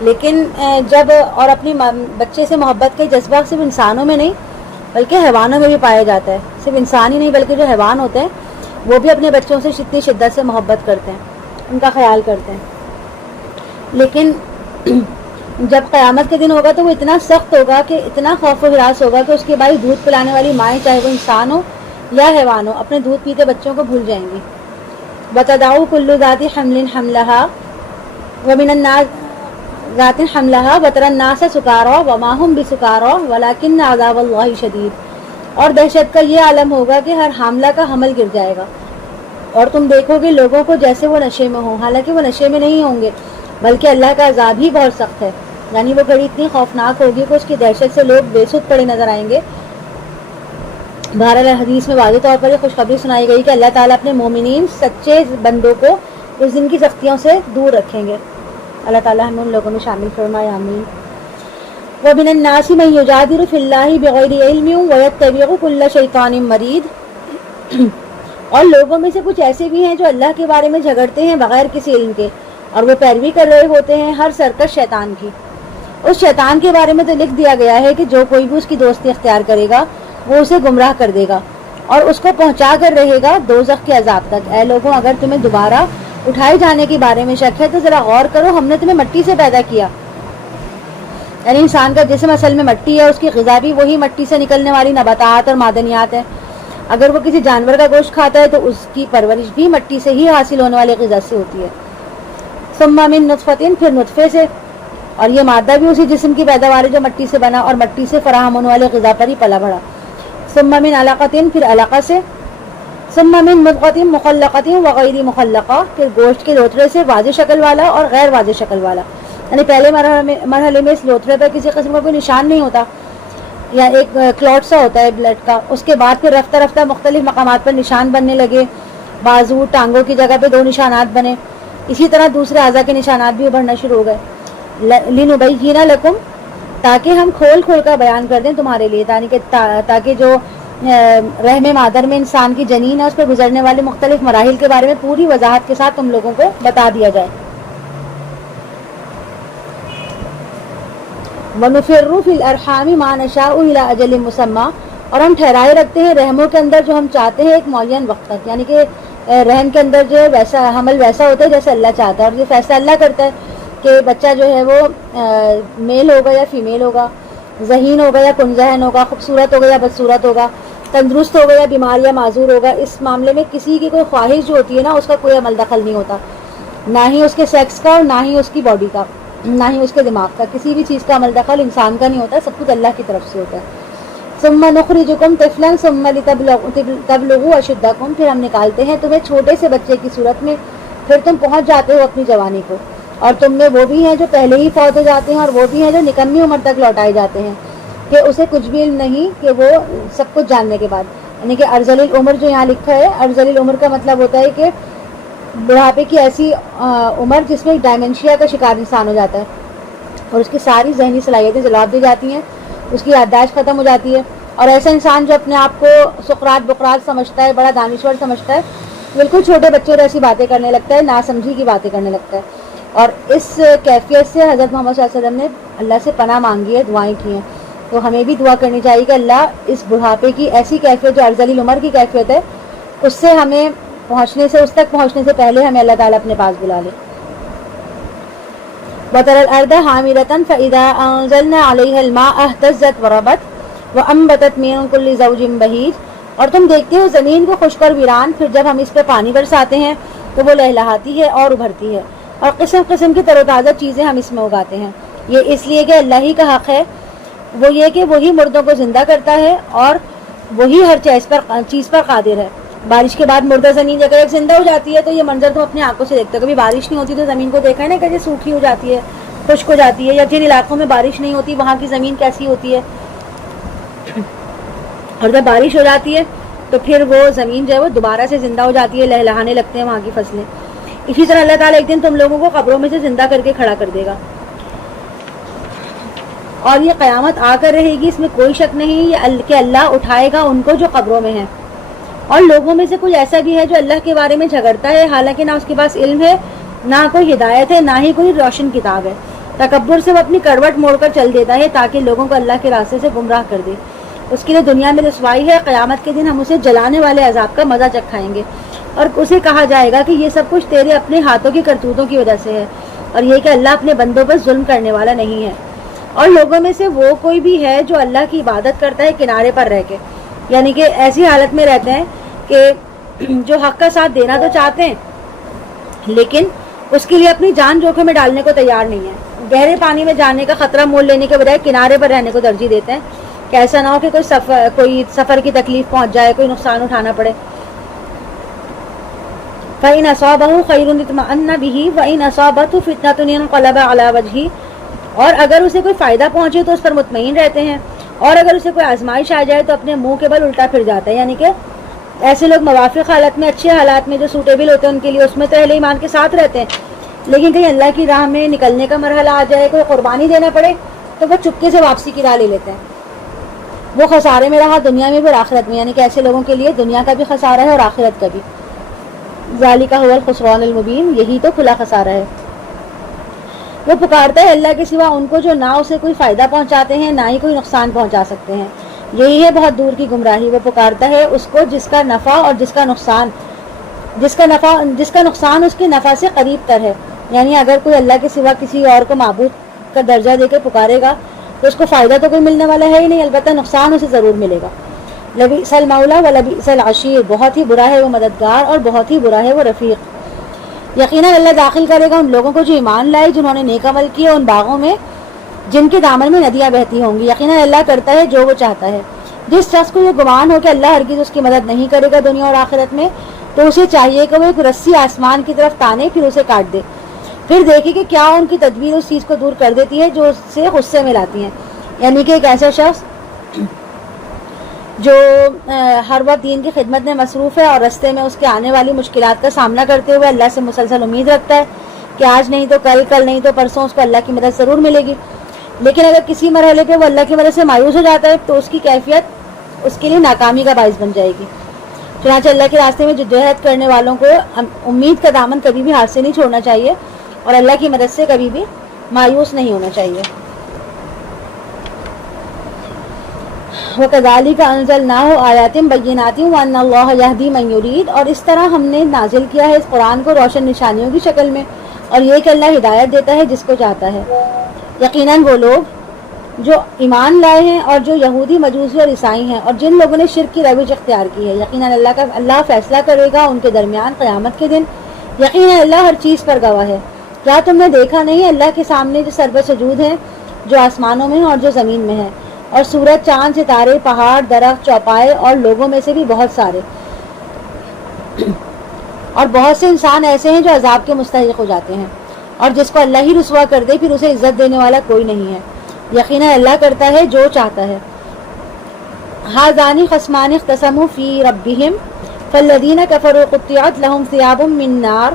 لیکن جب اور اپنی بچے سے محبت کا جذبہ صرف انسانوں میں نہیں بلکہ حیوانوں میں بھی پایا جاتا ہے. صرف انسان ہی نہیں بلکہ جو حیوان ہوتے ہیں وہ بھی اپنے بچوں سے اتنی شدت سے محبت کرتے ہیں، ان کا خیال کرتے ہیں. لیکن جب قیامت کے دن ہوگا تو وہ اتنا سخت ہوگا کہ اتنا خوف و ہراس ہوگا کہ اس کے بعد دودھ پلانے والی مائیں چاہے وہ انسان ہو یا حیوان ہو اپنے دودھ پیتے بچوں کو بھول جائیں گی. وَتَضَعُ كُلُّ ذَاتِ حَمْلٍ حَمْلَهَا وَمِنَ النَّاسِ ذَاتٍ حَمْلَهَا وَتَرَى النَّاسَ سُكَارَىٰ وَمَا هُم بِسُكَارَىٰ وَلَٰكِنَّ عَذَابَ اللَّهِ شَدِيدٌ. اور دہشت کا یہ عالم ہوگا کہ ہر حاملہ کا حمل گر جائے گا، اور تم دیکھو گے لوگوں کو جیسے وہ نشے میں ہوں، حالانکہ وہ نشے میں نہیں ہوں گے بلکہ اللہ کا عذاب ہی بہت سخت ہے. یعنی وہ گھڑی اتنی خوفناک ہوگی کہ اس کی دہشت سے لوگ بے سود پڑے نظر آئیں گے. بہرحال حدیث میں واضح طور پر یہ خوشخبری سنائی گئی کہ اللہ تعالیٰ اپنے مومنین سچے بندوں کو اس دن کی سختیوں سے دور رکھیں گے. اللہ تعالیٰ ہمیں ان لوگوں میں شامل فرمائے، آمین. وَمِنَ النَّاسِ مَن يُجَادِلُ فِي اللَّهِ بِغَيْرِ عِلْمٍ وَيَتَّبِعُ كُلَّ شَيْطَانٍ مَرِيدٍ. اور لوگوں میں سے کچھ ایسے بھی ہیں جو اللہ کے بارے میں جھگڑتے ہیں بغیر کسی علم کے، اور وہ پیروی کر رہے ہوتے ہیں ہر سرکش شیطان کی. اس شیطان کے بارے میں تو لکھ دیا گیا ہے کہ جو کوئی بھی اس کی دوستی اختیار کرے گا وہ اسے گمراہ کر دے گا اور اس کو پہنچا کر رہے گا دوزخ کے عذاب تک. اے لوگوں اگر تمہیں دوبارہ اٹھائے جانے کے بارے میں شک ہے تو ذرا غور کرو، ہم نے تمہیں مٹی سے پیدا کیا. یعنی انسان کا جسم اصل میں مٹی ہے، اس کی غذا بھی وہی مٹی سے نکلنے والی نباتات اور معدنیات ہیں. اگر وہ کسی جانور کا گوشت کھاتا ہے تو اس کی پرورش بھی مٹی سے ہی حاصل ہونے والی غذا سے ہوتی ہے. ثم من نطفۃ، پھر نطفے سے، اور یہ مادہ بھی اسی جسم کی پیداوار ہے جو مٹی سے بنا اور مٹی سے فراہم ہونے والے غذا پر ہی پلا بڑھا. ثم من علقۃ، پھر علقہ سے. ثم من مضغۃ مخلقۃ وغیر مخلقہ، پھر گوشت کے لوتھڑے سے واضح شکل والا اور غیر واضح شکل والا. یعنی پہلے مرحلے میں اس لوتھڑے پر کسی قسم کا کوئی نشان نہیں ہوتا یا ایک کلوٹ سا ہوتا ہے بلڈ کا. اس کے بعد پھر رفتہ رفتہ مختلف مقامات پر نشان بننے لگے، بازو ٹانگوں کی جگہ پہ 2 نشانات بنے. اسی طرح دوسرے اعضاء کے نشانات بھی ابھرنا شروع ہو گئے. لِنُبَيِّنَ لَكُمْ، تاکہ ہم کھول کھول کر بیان کر دیں تمہارے لیے، تاکہ جو رحم مادر میں انسان کی جنین ہے اس پہ گزرنے والے مختلف مراحل کے بارے میں پوری وضاحت کے ساتھ تم لوگوں کو بتا دیا جائے۔ وَنُفِرُّ فِي الْأَرْحَامِ مَا نَشَاءُ إِلَىٰ أَجَلٍ مُّسَمًّى، اور ہم ٹھہرائے رکھتے ہیں رحموں کے اندر جو ہم چاہتے ہیں ایک معین وقت تک، یعنی کہ رحم کے اندر جو ہے ویسا حمل ویسا ہوتا ہے جیسے اللہ چاہتا ہے، اور یہ فیصلہ اللہ کرتا ہے کہ بچہ جو ہے وہ میل ہوگا یا فیمیل ہوگا، ذہین ہوگا یا کنذہن ہوگا، خوبصورت ہوگا یا بدصورت ہوگا، تندرست ہوگا یا بیمار یا معذور ہوگا۔ اس معاملے میں کسی کی کوئی خواہش جو ہوتی ہے نا اس کا کوئی عمل دخل نہیں ہوتا، نہ ہی اس کے سیکس کا اور نہ ہی اس کی باڈی کا، نہ ہی اس کے دماغ کا، کسی بھی چیز کا عمل دخل انسان کا نہیں ہوتا، سب کچھ اللہ کی طرف سے ہوتا ہے۔ ثم نخرجکم طفلا ثم لتبلغوا اشدکم، پھر ہم نکالتے ہیں تمہیں چھوٹے سے بچے کی صورت میں، پھر تم پہنچ جاتے ہو اپنی جوانی کو، اور تم میں وہ بھی ہیں جو پہلے ہی فوت ہو جاتے ہیں اور وہ بھی ہیں جو نکمی عمر تک لوٹائے جاتے ہیں کہ اسے کچھ بھی علم نہیں کہ وہ سب کچھ جاننے کے بعد، یعنی کہ ارذل العمر جو یہاں لکھا ہے، ارذل العمر کا مطلب ہوتا ہے کہ بڑھاپے کی ایسی عمر جس میں ڈائمنشیا کا شکار انسان ہو جاتا ہے اور اس کی ساری ذہنی صلاحیتیں جلاب دی جاتی ہیں، اس کی یادداشت ختم ہو جاتی ہے، اور ایسا انسان جو اپنے آپ کو سقراط بقراط سمجھتا ہے، بڑا دانشور سمجھتا ہے، بالکل چھوٹے بچوں ایسی باتیں کرنے لگتا ہے، ناسمجھی کی باتیں کرنے لگتا ہے۔ اور اس کیفیت سے حضرت محمد صلی اللہ علیہ وسلم نے اللہ سے پناہ مانگی ہے، دعائیں کی ہیں، تو ہمیں بھی دعا کرنی چاہیے کہ اللہ اس بڑھاپے کی ایسی کیفیت جو ارذل العمر کی کیفیت ہے اس سے ہمیں پہنچنے سے، اس تک پہنچنے سے پہلے ہمیں اللہ تعالیٰ اپنے پاس بلا لے۔ وَتَرَى الْأَرْضَ حَامِدَةً فَإِذَا أَنزَلْنَا عَلَيْهَا الْمَاءَ اهْتَزَّتْ وَرَبَتْ وَأَنبَتَتْ مِن كُلِّ زَوْجٍ بَهِيجٍ، اور تم دیکھتے ہو زمین کو خشک اور ویران، پھر جب ہم اس پہ پانی برساتے ہیں تو وہ لہلہاتی ہے اور ابھرتی ہے، اور قسم قسم کی تر و تازہ چیزیں ہم اس میں اگاتے ہیں۔ یہ اس لیے کہ اللہ ہی کا حق ہے، وہ یہ کہ وہی مردوں کو زندہ کرتا ہے اور وہی ہر چیز پر قادر ہے۔ بارش کے بعد مردہ زمین اگر ایک زندہ ہو جاتی ہے تو یہ منظر تم اپنے آنکھوں سے دیکھتے ہو، کبھی بارش نہیں ہوتی تو زمین کو دیکھا ہے نا کیسے سوکھی ہو جاتی ہے، خشک ہو جاتی ہے، یا جن علاقوں میں بارش نہیں ہوتی وہاں کی زمین کیسی ہوتی ہے، اور جب بارش ہو جاتی ہے تو پھر وہ زمین جو ہے وہ دوبارہ سے زندہ ہو جاتی ہے، لہلہانے لگتے ہیں وہاں کی فصلیں۔ اسی طرح اللہ تعالیٰ ایک دن تم لوگوں کو قبروں میں سے زندہ کر کے کھڑا کر دے گا، اور یہ قیامت آ کر رہے گی، اس میں کوئی شک نہیں کہ اللہ اٹھائے گا ان کو جو قبروں میں ہیں۔ اور لوگوں میں سے کوئی ایسا بھی ہے جو اللہ کے بارے میں جھگڑتا ہے، حالانکہ نہ اس کے پاس علم ہے، نہ کوئی ہدایت ہے، نہ ہی کوئی روشن کتاب ہے، تکبر سے وہ اپنی کروٹ موڑ کر چل دیتا ہے تاکہ لوگوں کو اللہ کے راستے سے گمراہ کر دے۔ اس کے لیے دنیا میں رسوائی ہے، قیامت کے دن ہم اسے جلانے والے عذاب کا مزہ چکھائیں گے، اور اسے کہا جائے گا کہ یہ سب کچھ تیرے اپنے ہاتھوں کی کرتوتوں کی وجہ سے ہے، اور یہ کہ اللہ اپنے بندوں پر ظلم کرنے والا نہیں ہے۔ اور لوگوں میں سے وہ کوئی بھی ہے جو اللہ کی عبادت کرتا ہے کنارے پر رہ کے، یعنی کہ ایسی حالت میں رہتے ہیں کہ جو حق کا ساتھ دینا تو چاہتے ہیں لیکن اس کے لیے اپنی جان جوکھم میں ڈالنے کو تیار نہیں ہے، گہرے پانی میں جانے کا خطرہ مول لینے کے بجائے کنارے پر رہنے کو ترجیح دیتے ہیں کہ ایسا نہ ہو کہ کوئی سفر کی تکلیف پہنچ جائے، کوئی نقصان اٹھانا پڑے۔ فَإِنْ أَصَابَهُ خَيْرٌ اطْمَأَنَّ بِهِ وَإِنْ أَصَابَتْهُ فِتْنَةٌ انقلب عَلَى وَجْهِهِ، اور اگر اسے کوئی فائدہ پہنچے تو اس پر مطمئن رہتے ہیں، اور اگر اسے کوئی آزمائش آ جائے تو اپنے منہ کے بل الٹا پھر جاتا ہے۔ یعنی کہ ایسے لوگ موافق حالت میں، اچھے حالات میں جو سوٹیبل ہوتے ہیں ان کے لیے اس میں تو اہل ایمان کے ساتھ رہتے ہیں، لیکن کہیں اللہ کی راہ میں نکلنے کا مرحلہ آ جائے، کوئی قربانی دینا پڑے تو وہ چپکے سے واپسی کی راہ لے لیتے ہیں، وہ خسارے میں رہا دنیا میں بھی اور آخرت میں، یعنی کہ ایسے لوگوں کے لیے دنیا کا بھی خسارہ ہے اور آخرت کا بھی۔ ذالک هو الخسران المبین، یہی تو کھلا خسارہ ہے۔ وہ پکارتا ہے اللہ کے سوا ان کو جو نہ اسے کوئی فائدہ پہنچاتے ہیں نہ ہی کوئی نقصان پہنچا سکتے ہیں، یہی ہے بہت دور کی گمراہی۔ وہ پکارتا ہے اس کو جس کا نفع اور جس کا نقصان اس کے نفع سے قریب تر ہے، یعنی اگر کوئی اللہ کے سوا کسی اور کو معبود کا درجہ دے کے پکارے گا تو اس کو فائدہ تو کوئی ملنے والا ہے ہی نہیں، البتہ نقصان اسے ضرور ملے گا۔ لبئس المولا و لبئس العشیر، بہت ہی برا ہے وہ مددگار اور بہت ہی برا ہے وہ رفیق۔ یقیناً اللہ داخل کرے گا ان لوگوں کو جو ایمان لائے، جنہوں نے نیک عمل کیے، ان باغوں میں جن کے دامن میں ندیاں بہتی ہوں گی۔ یقیناً اللہ کرتا ہے جو وہ چاہتا ہے۔ جس شخص کو یہ گمان ہو کہ اللہ ہرگز اس کی مدد نہیں کرے گا دنیا اور آخرت میں، تو اسے چاہیے کہ وہ ایک رسی آسمان کی طرف تانے، پھر اسے کاٹ دے، پھر دیکھے کہ کیا ان کی تدبیر اس چیز کو دور کر دیتی ہے جو اس سے غصے میں لاتی ہیں۔ یعنی کہ ایک ایسا شخص جو ہر وقت دین کی خدمت میں مصروف ہے اور رستے میں اس کے آنے والی مشکلات کا سامنا کرتے ہوئے اللہ سے مسلسل امید رکھتا ہے کہ آج نہیں تو کل، کل نہیں تو پرسوں اس کو اللہ کی مدد ضرور ملے گی، لیکن اگر کسی مرحلے پہ وہ اللہ کی مدد سے مایوس ہو جاتا ہے تو اس کی کیفیت اس کے لیے ناکامی کا باعث بن جائے گی۔ چنانچہ اللہ کے راستے میں جدوجہد کرنے والوں کو امید کا دامن کبھی بھی ہاتھ سے نہیں چھوڑنا چاہیے اور اللہ کی مدد سے کبھی بھی مایوس نہیں ہونا چاہیے۔ وَكَذَلِكَ أَنزَلْنَاهُ آيَاتٍ بَيِّنَاتٍ وَأَنَّ اللَّهَ يَهْدِي مَن يُرِيدُ، اور اس طرح ہم نے نازل کیا ہے اس قرآن کو روشن نشانیوں کی شکل میں، اور یہ کہ اللہ ہدایت دیتا ہے جس کو چاہتا ہے۔ یقیناً وہ لوگ جو ایمان لائے ہیں اور جو یہودی مجوسی اور عیسائی ہیں اور جن لوگوں نے شرک کی روش اختیار کی ہے، یقیناً اللہ فیصلہ کرے گا ان کے درمیان قیامت کے دن۔ یقیناً اللہ ہر چیز پر گواہ ہے۔ کیا تم نے دیکھا نہیں اللہ کے سامنے جو سر سجود ہیں، جو آسمانوں میں ہیں اور جو زمین میں ہے، اور سورج، چاند، ستارے، پہاڑ، درخت، چوپائے اور لوگوں میں سے بھی بہت سارے، اور بہت سے انسان ایسے ہیں جو عذاب کے مستحق ہو جاتے ہیں، اور جس کو اللہ ہی رسوا کر دے پھر اسے عزت دینے والا کوئی نہیں ہے۔ یقیناً اللہ کرتا ہے جو چاہتا ہے۔ ھذان خصمان اختصموا فی ربہم فالذین کفروا قطعت لهم ثیاب من نار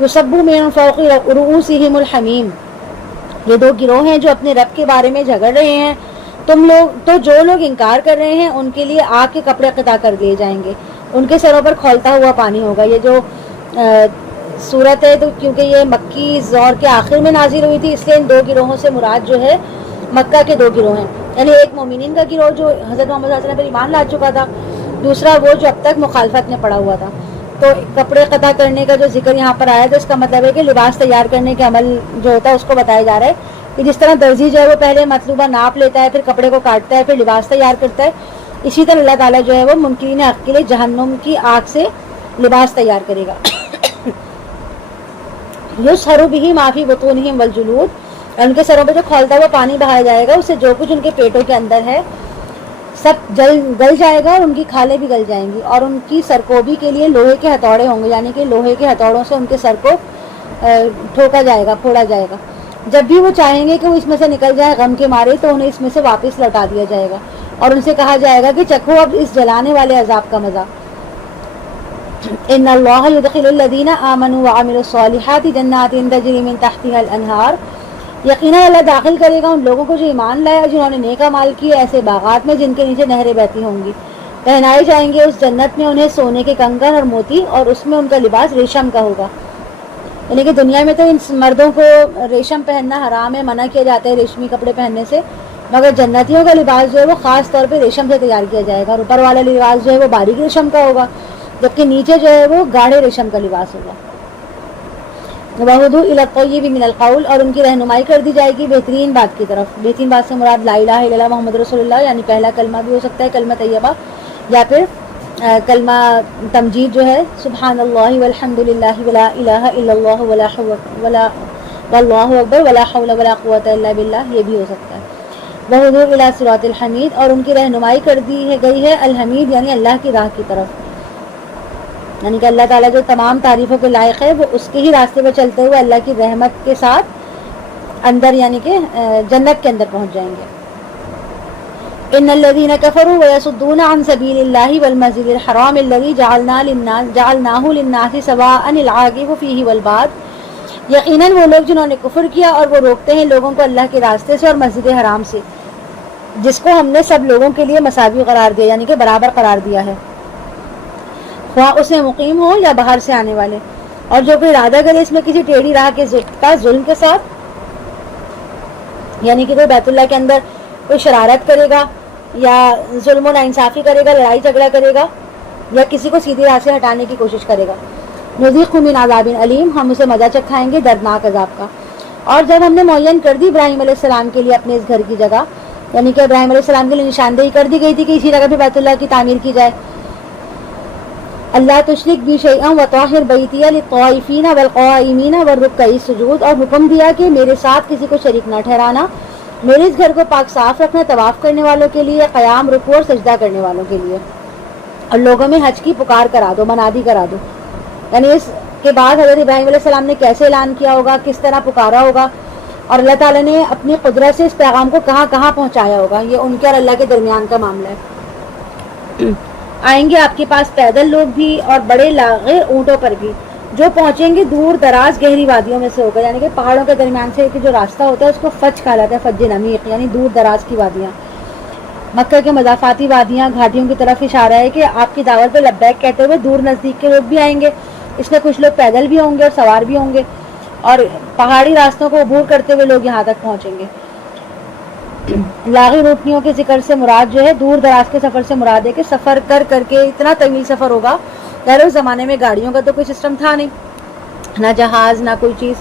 یصب من فوق رؤوسہم الحمیم۔ یہ دو گروہ ہیں جو اپنے رب کے بارے میں جھگڑ رہے ہیں۔ تو جو لوگ انکار کر رہے ہیں ان کے لیے آگ کے کپڑے قطع کر دیے جائیں گے، ان کے سروں پر کھولتا ہوا پانی ہوگا۔ یہ جو صورت ہے تو کیونکہ یہ مکی دور کے آخر میں نازل ہوئی تھی، اس لیے ان دو گروہوں سے مراد جو ہے مکہ کے دو گروہ ہیں، یعنی ایک مومنین کا گروہ جو حضرت محمد صلی اللہ علیہ وسلم پر ایمان لا چکا تھا، دوسرا وہ جو اب تک مخالفت میں پڑا ہوا تھا۔ تو کپڑے قطع کرنے کا جو ذکر یہاں پر آیا تو اس کا مطلب ہے کہ لباس تیار کرنے کے عمل جو ہوتا ہے اس کو بتایا جا رہا ہے کہ جس طرح درزی جو ہے وہ پہلے مطلوبہ ناپ لیتا ہے، پھر کپڑے کو کاٹتا ہے، پھر لباس تیار کرتا ہے، اسی طرح اللہ تعالیٰ جو ہے وہ منکرین حق کے لیے جہنم کی آگ سے لباس تیار کرے گا۔ یسحر بہ ما فی بطونہم والجلود، ان کے سروں پہ جو کھولتا ہوا پانی بہایا جائے گا اس سے جو کچھ ان کے پیٹوں کے اندر ہے سب گل جائے گا، اور ان کی کھالیں بھی گل جائیں گی، اور ان کی سرکوبی کے لیے لوہے کے ہتھوڑے ہوں گے، یعنی کہ لوہے کے ہتھوڑوں سے ان کے سر کو ٹھوکا جائے گا، پھوڑا جائے گا۔ جب بھی وہ چاہیں گے کہ وہ اس میں سے نکل جائے غم کے مارے تو انہیں اس میں سے واپس لوٹا دیا جائے گا، اور ان سے کہا جائے گا کہ چکھو اب اس جلانے والے عذاب کا مزہ۔ ان اللہ یدخل الذین آمنوا وعملوا الصالحات جنات تجری من تحتها الانہار، یقیناً اللہ داخل کرے گا ان لوگوں کو جو ایمان لائے اور جنہوں نے نیک اعمال کیے ایسے باغات میں جن کے نیچے نہریں بہتی ہوں گی، پہنائے جائیں گے اس جنت میں انہیں سونے کے کنگن اور موتی، اور اس میں ان کا لباس ریشم کا ہوگا۔ یعنی کہ دنیا میں تو ان مردوں کو ریشم پہننا حرام ہے، منع کیا جاتا ہے ریشمی کپڑے پہننے سے، مگر جنتیوں کا لباس جو ہے وہ خاص طور پہ ریشم سے تیار کیا جائے گا، اور اوپر والا لباس جو ہے وہ باریک ریشم کا ہوگا، جبکہ نیچے جو ہے وہ گاڑھے ریشم کا لباس ہوگا۔ وَهُدُوا إِلَى الطَّيِّبِ مِنَ الْقَوْلِ، اور ان کی رہنمائی کر دی جائے گی بہترین بات کی طرف۔ بہترین بات سے مراد لا الہ الا اللہ محمد رسول اللہ، یعنی پہلا کلمہ بھی ہو سکتا ہے کلمہ طیبہ، یا پھر کلمہ تمجید جو ہے سبحان اللہ والحمد للہ ولا الہ الا اللہ واللہ اکبر ولا حول ولا قوۃ الا باللہ، یہ بھی ہو سکتا ہے۔ وَهُدُوا إِلَى صِرَاطِ الحمید، اور ان کی رہنمائی کر دی گئی ہے الحمید یعنی اللہ کی راہ کی طرف، یعنی کہ اللہ تعالیٰ جو تمام تعریفوں کے لائق ہے وہ اس کے ہی راستے پہ چلتے ہوئے اللہ کی رحمت کے ساتھ اندر یعنی کہ جنت کے اندر پہنچ جائیں گے۔ ان الذين كفروا ويصدون عن سبيل الله والمسجد الحرام الذي جعلناه للناس سواء العاكف فيه والباد، یقیناً وہ لوگ جنہوں نے کفر کیا اور وہ روکتے ہیں لوگوں کو اللہ کے راستے سے اور مسجد حرام سے، جس کو ہم نے سب لوگوں کے لیے مساوی قرار دیا یعنی کہ برابر قرار دیا ہے، خواہ اس میں مقیم ہو یا باہر سے آنے والے، اور جو کوئی ارادہ کرے اس میں کسی ٹیڑھی راہ کے ظلم کے ساتھ، یعنی کہ کوئی بیت اللہ کے اندر کوئی شرارت کرے گا یا ظلم و ناانصافی کرے گا، لڑائی جھگڑا کرے گا، یا کسی کو سیدھی راہ سے ہٹانے کی کوشش کرے گا، نذیقہ من عذاب علیم، ہم اسے مزہ چکھائیں گے دردناک عذاب کا۔ اور جب ہم نے معین کر دی ابراہیم علیہ السلام کے لیے اپنے اس گھر کی جگہ، یعنی کہ ابراہیم علیہ السلام کے لیے نشاندہی کر دی گئی تھی کہ اسی جگہ پہ بیت اللہ کی تعمیر کی جائے، اللہ تشرک بی شیئا وطہر بیتی للطائفین والقائمین والرکع السجود، اور حکم دیا کہ میرے ساتھ کسی کو شریک نہ ٹھہرانا، میرے اس گھر کو پاک صاف رکھنا طواف کرنے والوں کے لیے، قیام، رکوع اور سجدہ کرنے والوں کے لیے، اور لوگوں میں حج کی پکار کرا دو، منادی کرا دو، یعنی اس کے بعد حضرت ابراہیم علیہ السلام نے کیسے اعلان کیا ہوگا، کس طرح پکارا ہوگا، اور اللہ تعالیٰ نے اپنی قدرت سے اس پیغام کو کہاں کہاں پہنچایا ہوگا، یہ ان کے اور اللہ کے درمیان کا معاملہ ہے۔ آئیں گے آپ کے پاس پیدل لوگ بھی اور بڑے لاغر اونٹوں پر بھی، جو پہنچیں گے دور دراز گہری وادیوں میں سے ہوگا، یعنی کہ پہاڑوں کے درمیان سے جو راستہ ہوتا ہے اس کو فج کہا جاتا ہے، فج نمیق یعنی دور دراز کی وادیاں۔ مکہ کے مضافاتی وادیاں، گھاٹیوں کی طرف اشارہ ہے کہ آپ کی دعوت پہ لبیک کہتے ہوئے دور نزدیک کے لوگ بھی آئیں گے، اس میں کچھ لوگ پیدل بھی ہوں گے اور سوار بھی ہوں گے، اور پہاڑی راستوں کو عبور کرتے ہوئے لوگ یہاں تک پہنچیں گے۔ لاغی روٹنیوں کے ذکر سے مراد جو ہے دور دراز کے سفر سے مراد ہے کہ سفر کر کر کے اتنا طویل سفر ہوگا، پہلے اس زمانے میں گاڑیوں کا تو کوئی سسٹم تھا نہیں، نہ جہاز نہ کوئی چیز،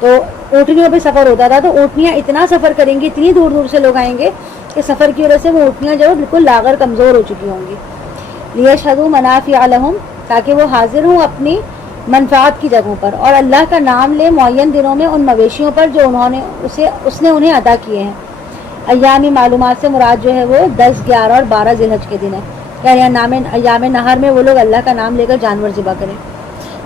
تو اونٹنیوں پہ سفر ہوتا تھا، تو اونٹنیاں اتنا سفر کریں گی، اتنی دور دور سے لوگ آئیں گے کہ سفر کی وجہ سے وہ اونٹنیاں جو ہے بالکل لاغر کمزور ہو چکی ہوں گی۔ لیشہدوا منافع لہم، تاکہ وہ حاضر ہوں اپنی منفعت کی جگہوں پر، اور اللہ کا نام لے معین دنوں میں ان مویشیوں پر جو اس نے انہیں عطا کیے ہیں۔ ایامی معلومات سے مراد جو ہے وہ 10، 11 اور 12 ذی الحج کے دن ہے، یعنی ایام نہر میں وہ لوگ اللہ کا نام لے کر جانور ذبح کریں۔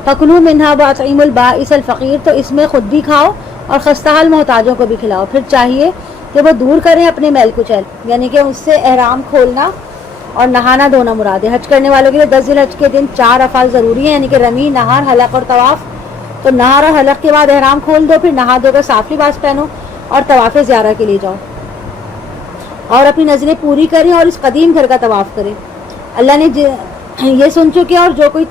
فَكُلُوا مِنْهَا وَأَطْعِمُوا الْبَائِسَ الْفَقِيرَ، تو اس میں خود بھی کھاؤ اور خستہ حال محتاجوں کو بھی کھلاؤ۔ پھر چاہیے کہ وہ دور کریں اپنے میل کچیل، یعنی کہ اس سے احرام کھولنا اور نہانا دھونا مراد ہے۔ حج کرنے والوں کے لیے 10 ذی الحج کے دن 4 افعال ضروری ہیں، یعنی کہ رمی، نہر، حلق اور طواف۔ تو نہر اور حلق کے بعد احرام کھول دو، پھر نہا دھو کر صاف لباس پہنو اور طواف زیارہ کے لیے جاؤ، اور اپنی نظریں پوری کریں اور اس قدیم گھر کا طواف کریں۔ اللہ نے یہ سن چکے اور جو کوئی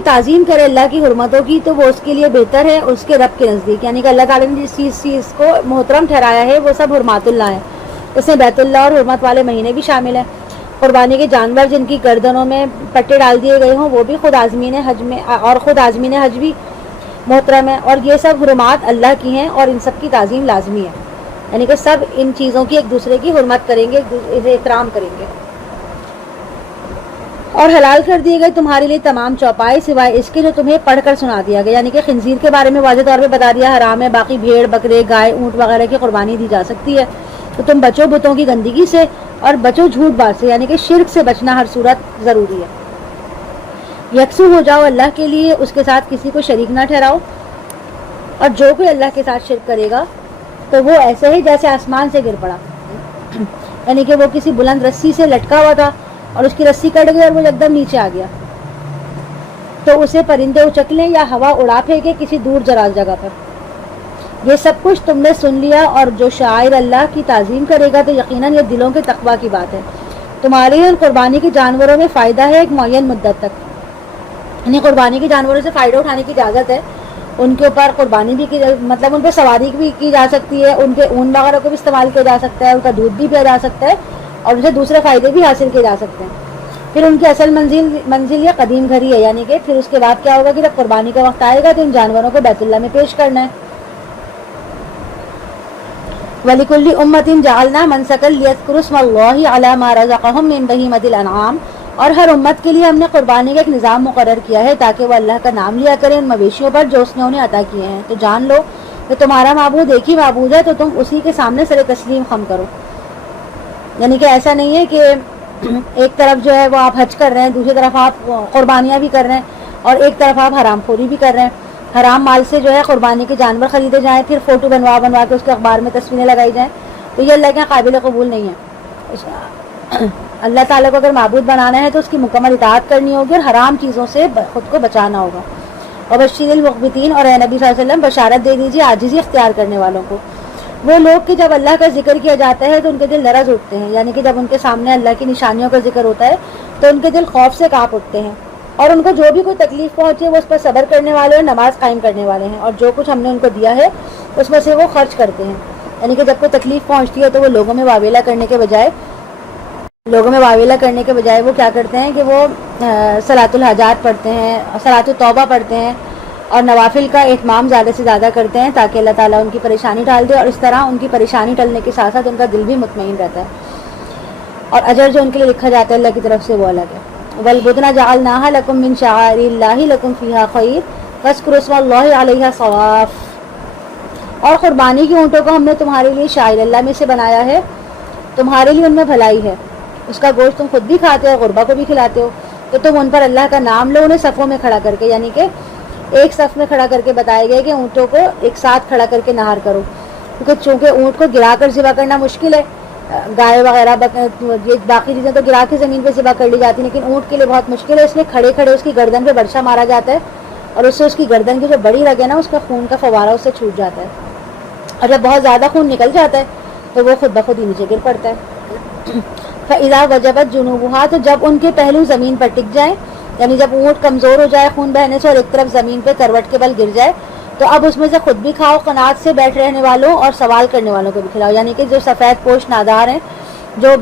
تعظیم کرے اللہ کی حرمتوں کی تو وہ اس کے لیے بہتر ہے اس کے رب کے نزدیک، یعنی کہ اللہ تعالیٰ نے جس چیز کو محترم ٹھہرایا ہے وہ سب حرمات اللہ ہے، اس میں بیت اللہ اور حرمت والے مہینے بھی شامل ہیں۔ قربانی کے جانور جن کی گردنوں میں پٹے ڈال دیے گئے ہوں وہ بھی خود آزمین حج بھی محترم ہے، اور یہ سب حرمات اللہ کی ہیں اور ان سب کی تعظیم لازمی ہے، یعنی کہ سب ان چیزوں کی ایک دوسرے کی حرمت کریں گے، اسے احترام کریں گے۔ اور حلال کر دیے گئے تمہارے لیے تمام چوپائے سوائے اس کے جو تمہیں پڑھ کر سنا دیا گیا، یعنی کہ خنزیر کے بارے میں واضح طور پہ بتا دیا حرام ہے، باقی بھیڑ، بکرے، گائے، اونٹ وغیرہ کی قربانی دی جا سکتی ہے۔ تو تم بچو بتوں کی گندگی سے اور بچو جھوٹ بات سے، یعنی کہ شرک سے بچنا ہر صورت ضروری ہے۔ یکسو ہو جاؤ اللہ کے لیے، اس کے ساتھ کسی کو شریک نہ ٹھہراؤ، اور جو کوئی اللہ کے ساتھ شرک کرے گا تو وہ ایسے ہی جیسے آسمان سے گر پڑا، یعنی کہ وہ کسی بلند رسی سے لٹکا ہوا تھا اور اس کی رسی کٹ گئی اور وہ ایک دم نیچے آ گیا، تو اسے پرندے اچک لیں یا ہوا اڑا پھینکے کسی دور دراز جگہ پر۔ یہ سب کچھ تم نے سن لیا، اور جو شاعر اللہ کی تعظیم کرے گا تو یقیناً یہ دلوں کے تقویٰ کی بات ہے۔ تمہارے ان قربانی کے جانوروں میں فائدہ ہے ایک معین مدت تک، یعنی قربانی کے جانوروں سے فائدہ اٹھانے کی اجازت ہے، ان کے اوپر قربانی بھی کی، مطلب ان پہ سواری بھی کی جا سکتی ہے، ان کے اون وغیرہ کو بھی استعمال کیا جا سکتا ہے، ان کا دودھ بھی پیا جا سکتا ہے، اور ان سے دوسرے فائدے بھی حاصل کیے جا سکتے ہیں۔ پھر ان کی اصل منزل یا قدیم گھر ہی ہے، یعنی کہ پھر اس کے بعد کیا ہوگا کہ جب قربانی کا وقت آئے گا تو ان جانوروں کو بیت اللہ میں پیش کرنا ہے۔ وَلِكُلِّ أُمَّةٍ جَعَلْنَا مَنسَكًا لِيَذْكُرُوا اسْمَ اللَّهِ عَلَىٰ مَا رَزَقَهُم مِّن بَهِيمَةِ الْأَنْعَامِ، اور ہر امت کے لیے ہم نے قربانی کا ایک نظام مقرر کیا ہے تاکہ وہ اللہ کا نام لیا کریں ان مویشیوں پر جو اس نے انہیں عطا کیے ہیں۔ تو جان لو کہ تمہارا معبود ایک ہی معبود ہے، تو تم اسی کے سامنے سر تسلیم خم کرو، یعنی کہ ایسا نہیں ہے کہ ایک طرف جو ہے وہ آپ حج کر رہے ہیں، دوسری طرف آپ قربانیاں بھی کر رہے ہیں، اور ایک طرف آپ حرام خوری بھی کر رہے ہیں۔ حرام مال سے جو ہے قربانی کے جانور خریدے جائیں، پھر فوٹو بنوا کے اس کے اخبار میں تصویریں لگائی جائیں، تو یہ اللہ کے قابل قبول نہیں ہے۔ اللہ تعالیٰ کو اگر معبود بنانا ہے تو اس کی مکمل اطاعت کرنی ہوگی اور حرام چیزوں سے خود کو بچانا ہوگا۔ وبشر المخبتین، اور اے نبی صلی اللہ علیہ وسلم بشارت دے دیجیے عاجزی اختیار کرنے والوں کو، وہ لوگ کہ جب اللہ کا ذکر کیا جاتا ہے تو ان کے دل لرز اٹھتے ہیں، یعنی کہ جب ان کے سامنے اللہ کی نشانیوں کا ذکر ہوتا ہے تو ان کے دل خوف سے کانپ اٹھتے ہیں، اور ان کو جو بھی کوئی تکلیف پہنچے وہ اس پر صبر کرنے والے اور نماز قائم کرنے والے ہیں، اور جو کچھ ہم نے ان کو دیا ہے اس میں سے وہ خرچ کرتے ہیں، یعنی کہ جب کوئی تکلیف پہنچتی ہے تو وہ لوگوں میں واویلا کرنے کے بجائے وہ کیا کرتے ہیں کہ وہ صلاۃ الحاجات پڑھتے ہیں، صلاۃ التوبہ پڑھتے ہیں، اور نوافل کا اہتمام زیادہ سے زیادہ کرتے ہیں تاکہ اللہ تعالیٰ ان کی پریشانی ٹال دے، اور اس طرح ان کی پریشانی ٹلنے کے ساتھ ساتھ ان کا دل بھی مطمئن رہتا ہے، اور اجر جو ان کے لیے لکھا جاتا ہے اللہ کی طرف سے وہ الگ ہے۔ وَالْبُدْنَ جَعَلْنَاهَا لَكُم مِّن شَعَائِرِ اللَّهِ لَكُمْ فِيهَا خَيْرٌ فَاذْكُرُوا اسْمَ اللَّهِ عَلَيْهَا صَوَافَّ، اور قربانی کے اونٹوں کو ہم نے تمہارے لیے شاعر اللہ میں سے بنایا ہے، تمہارے لیے ان میں بھلائی ہے، اس کا گوشت تم خود بھی کھاتے ہو، غربا کو بھی کھلاتے ہو، تو تم ان پر اللہ کا نام لو، انہیں صفوں میں کھڑا کر کے، یعنی کہ ایک صف میں کھڑا کر کے بتائے گئے کہ اونٹوں کو ایک ساتھ کھڑا کر کے نہار کرو، کیونکہ چونکہ اونٹ کو گرا کر ذبح کرنا مشکل ہے، گائے وغیرہ یہ باقی چیزیں تو گرا کے زمین پہ ذبح کر لی جاتی ہیں، لیکن اونٹ کے لیے بہت مشکل ہے، اس لیے کھڑے کھڑے اس کی گردن پہ برچھا مارا جاتا ہے اور اس سے اس کی گردن کی جو بڑی رگ ہے نا اس کا خون کا فوارہ اس سے چھوٹ جاتا ہے، اور جب بہت زیادہ خون نکل جاتا ہے تو وہ خود بخود ہی نیچے گر پڑتا ہے۔ فَإِذَا وَجَبَتْ جُنُوبُهَا، تو جب ان کے پہلو زمین پر ٹک جائیں، یعنی جب اونٹ کمزور ہو جائے خون بہنے سے اور ایک طرف زمین پہ کروٹ کے بل گر جائے، تو اب اس میں سے خود بھی کھاؤ، قناعت سے بیٹھ رہنے والوں اور سوال کرنے والوں کو بھی کھلاؤ، یعنی کہ جو سفید پوش نادار ہیں، جو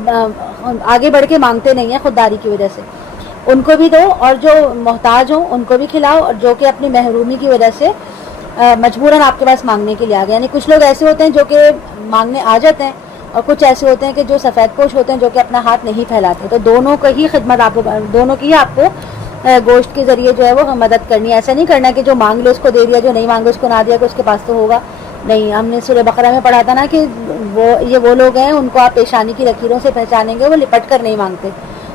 آگے بڑھ کے مانگتے نہیں ہیں خودداری کی وجہ سے، ان کو بھی دو، اور جو محتاج ہوں ان کو بھی کھلاؤ، اور جو کہ اپنی محرومی کی وجہ سے مجبوراً آپ کے پاس مانگنے کے لیے آ گئے، یعنی کچھ لوگ ایسے ہوتے ہیں جو کہ مانگنے آ جاتے ہیں، اور کچھ ایسے ہوتے ہیں کہ جو سفید پوش ہوتے ہیں جو کہ اپنا ہاتھ نہیں پھیلاتے، تو دونوں کی ہی خدمت آپ کو، دونوں کی ہی آپ کو گوشت کے ذریعے جو ہے وہ مدد کرنی ہے۔ ایسا نہیں کرنا کہ جو مانگ لے اس کو دے دیا، جو نہیں مانگے اس کو نہ دیا کہ اس کے پاس تو ہوگا نہیں۔ ہم نے سورہ بقرہ میں پڑھا تھا نا کہ وہ لوگ ہیں ان کو آپ پیشانی کی لکیروں سے پہچانیں گے، وہ لپٹ کر نہیں مانگتے،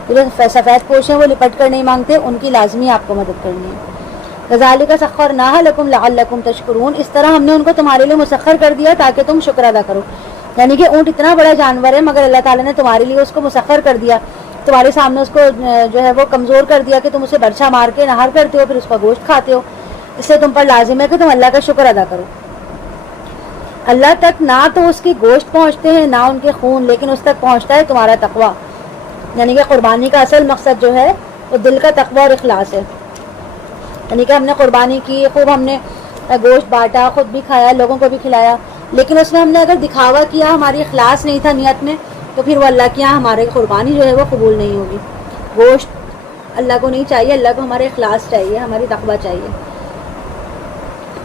جو سفید پوش ہیں وہ لپٹ کر نہیں مانگتے، ان کی لازمی آپ کو مدد کرنی ہے۔ کذالک سخرناها لکم لعلکم تشکرون، اس طرح ہم نے ان کو تمہارے لیے مسخر کر دیا تاکہ تم شکر ادا کرو، یعنی کہ اونٹ اتنا بڑا جانور ہے مگر اللہ تعالیٰ نے تمہارے لیے اس کو مسخر کر دیا، تمہارے سامنے اس کو جو ہے وہ کمزور کر دیا کہ تم اسے برچھا مار کے نہار کرتے ہو، پھر اس کا گوشت کھاتے ہو، اس سے تم پر لازم ہے کہ تم اللہ کا شکر ادا کرو۔ اللہ تک نہ تو اس کے گوشت پہنچتے ہیں نہ ان کے خون، لیکن اس تک پہنچتا ہے تمہارا تقویٰ، یعنی کہ قربانی کا اصل مقصد جو ہے وہ دل کا تقویٰ اور اخلاص ہے، یعنی کہ ہم نے قربانی کی، خوب ہم نے گوشت بانٹا، خود بھی کھایا، لوگوں کو بھی کھلایا، لیکن اس میں ہم نے اگر دکھاوا کیا، ہماری اخلاص نہیں تھا نیت میں، تو پھر وہ اللہ کے یہاں ہماری قربانی جو ہے وہ قبول نہیں ہوگی۔ گوشت اللہ کو نہیں چاہیے، اللہ کو ہمارے اخلاص چاہیے، ہماری تقویٰ چاہیے۔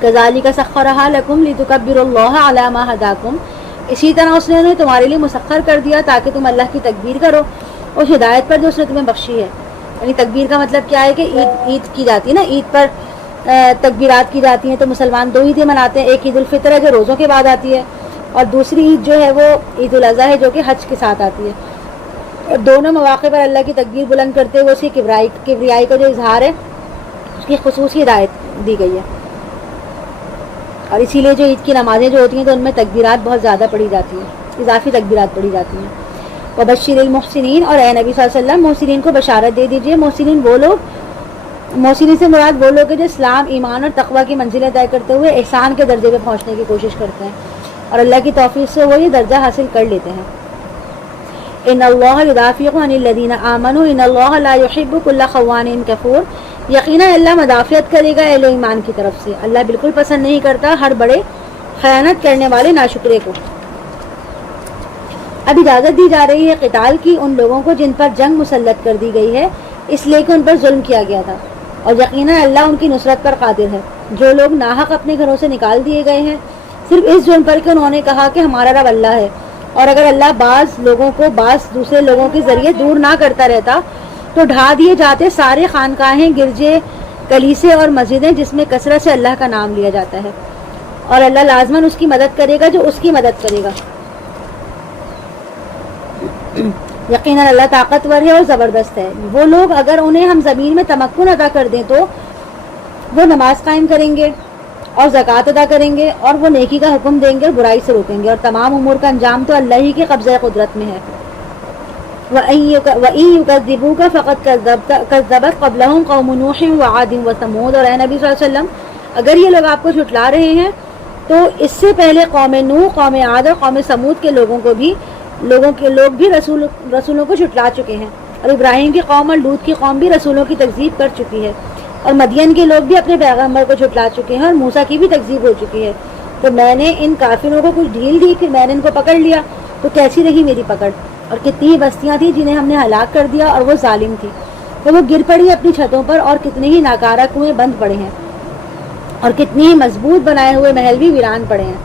کذالک سخرھا لکم لتکبروا اللہ علی ما ھداکم، اسی طرح اس نے انہیں تمہارے لیے مسخر کر دیا تاکہ تم اللہ کی تکبیر کرو اور ہدایت پر جو اس نے تمہیں بخشی ہے۔ یعنی تکبیر کا مطلب کیا ہے کہ عید کی جاتی ہے نا، عید پر تکبیرات کی جاتی ہیں، تو مسلمان دو عیدیں مناتے ہیں، ایک عید الفطر ہے جو روزوں کے بعد آتی ہے، اور دوسری عید جو ہے وہ عید الاضحیٰ ہے جو کہ حج کے ساتھ آتی ہے، اور دونوں مواقع پر اللہ کی تکبیر بلند کرتے ہوئے اسی کبریائی کا جو اظہار ہے اس کی خصوصی ہدایت دی گئی ہے، اور اسی لیے جو عید کی نمازیں جو ہوتی ہیں تو ان میں تکبیرات بہت زیادہ پڑھی جاتی ہیں، اضافی تکبیرات پڑھی جاتی ہیں۔ وبشر المحسنین، اور اے نبی صلی اللہ علیہ وسلم محسنین کو بشارت دے دیجئے۔ محسنین وہ لوگ، محسنین سے مراد وہ لوگ جو اسلام، ایمان اور تقویٰ کی منزلیں طے کرتے ہوئے احسان کے درجے پہ پہنچنے کی کوشش کرتے ہیں، اور اللہ کی توفیق سے وہ یہ درجہ حاصل کر لیتے ہیں۔ ان اللہ یدافع عن الذین آمنوا ان اللہ لا یحب کل خوان کفور، یقینا اللہ مدافعت کرے گا اہل ایمان کی طرف سے، اللہ بالکل پسند نہیں کرتا ہر بڑے خیانت کرنے والے ناشکرے کو۔ اب اجازت دی جا رہی ہے قتال کی ان لوگوں کو جن پر جنگ مسلط کر دی گئی ہے، اس لیے کہ ان پر ظلم کیا گیا تھا، اور یقینا اللہ ان کی نصرت پر قادر ہے۔ جو لوگ ناحق اپنے گھروں سے نکال دیے گئے ہیں صرف اس جرم پر کہ انہوں نے کہا کہ ہمارا رب اللہ ہے، اور اگر اللہ بعض لوگوں کو بعض دوسرے لوگوں کے ذریعے دور نہ کرتا رہتا تو ڈھا دیے جاتے سارے خانقاہیں، گرجے، کلیسے اور مسجدیں جس میں کثرت سے اللہ کا نام لیا جاتا ہے، اور اللہ لازماً اس کی مدد کرے گا جو اس کی مدد کرے گا۔ یقیناً اللہ طاقتور ہے اور زبردست ہے۔ وہ لوگ اگر انہیں ہم زمین میں تمکن عطا کر دیں تو وہ نماز قائم کریں گے اور زکوٰۃ ادا کریں گے، اور وہ نیکی کا حکم دیں گے اور برائی سے روکیں گے، اور تمام امور کا انجام تو اللہ ہی کے قبضہ قدرت میں ہے۔ وَإِن يُكَذِّبُوكَ فَقَدْ كَذَّبَتْ قَبْلَهُمْ قَوْمُ نُوحٍ وَعَادٍ وَثَمُودَ، اور اے نبی صلی اللہ علیہ وسلم اگر یہ لوگ آپ کو جھٹلا رہے ہیں تو اس سے پہلے قوم نوح، قوم عاد اور قوم سمود کے لوگ بھی رسولوں کو جھٹلا چکے ہیں، اور ابراہیم کی قوم اور لوط کی قوم بھی رسولوں کی تکذیب کر چکی ہے، اور مدین کے لوگ بھی اپنے پیغمبر کو جھٹلا چکے ہیں، اور موسیٰ کی بھی تکذیب ہو چکی ہے۔ تو میں نے ان کافروں کو کچھ ڈھیل دی، پھر میں نے ان کو پکڑ لیا، تو کیسی رہی میری پکڑ، اور کتنی بستیاں تھیں جنہیں ہم نے ہلاک کر دیا اور وہ ظالم تھی، تو وہ گر پڑی اپنی چھتوں پر، اور کتنے ہی ناکارہ کنویں بند پڑے ہیں، اور کتنی ہی مضبوط بنائے ہوئے محل بھی ویران پڑے ہیں،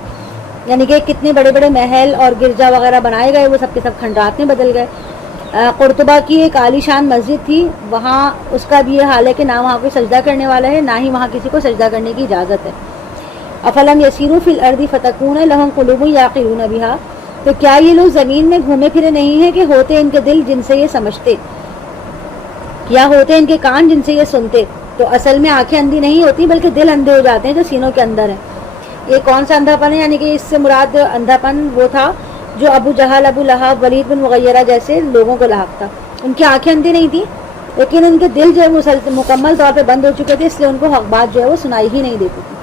یعنی کہ کتنے بڑے بڑے محل اور گرجا وغیرہ بنائے گئے وہ سب کے سب کھنڈرات میں بدل گئے۔ قرطبہ کی ایک عالی شان مسجد تھی، وہاں اس کا بھی یہ حال ہے کہ نہ وہاں کوئی سجدہ کرنے والا ہے، نہ ہی وہاں کسی کو سجدہ کرنے کی اجازت ہے۔ افلم یسیروا فی الارض فتکون لہم قلوب یعقلون بہا، تو کیا یہ لوگ زمین میں گھومے پھرے نہیں ہیں کہ ہوتے ان کے دل جن سے یہ سمجھتے، یا ہوتے ان کے کان جن سے یہ سنتے؟ تو اصل میں آنکھیں اندھی نہیں ہوتی بلکہ دل اندھے ہو جاتے ہیں جو سینوں کے اندر ہیں۔ یہ کون سا اندھا پن ہے؟ یعنی کہ اس سے مراد اندھا پن وہ تھا جو ابو جہل، ابو لہب، ولید بن مغیرہ جیسے لوگوں کو لاحق تھا. ان کی آنکھیں اندھی نہیں تھیں لیکن ان کے دل جو ہے مکمل طور پہ بند ہو چکے تھے، اس لیے ان کو حق بات جو ہے وہ سنائی ہی نہیں دیتی تھی.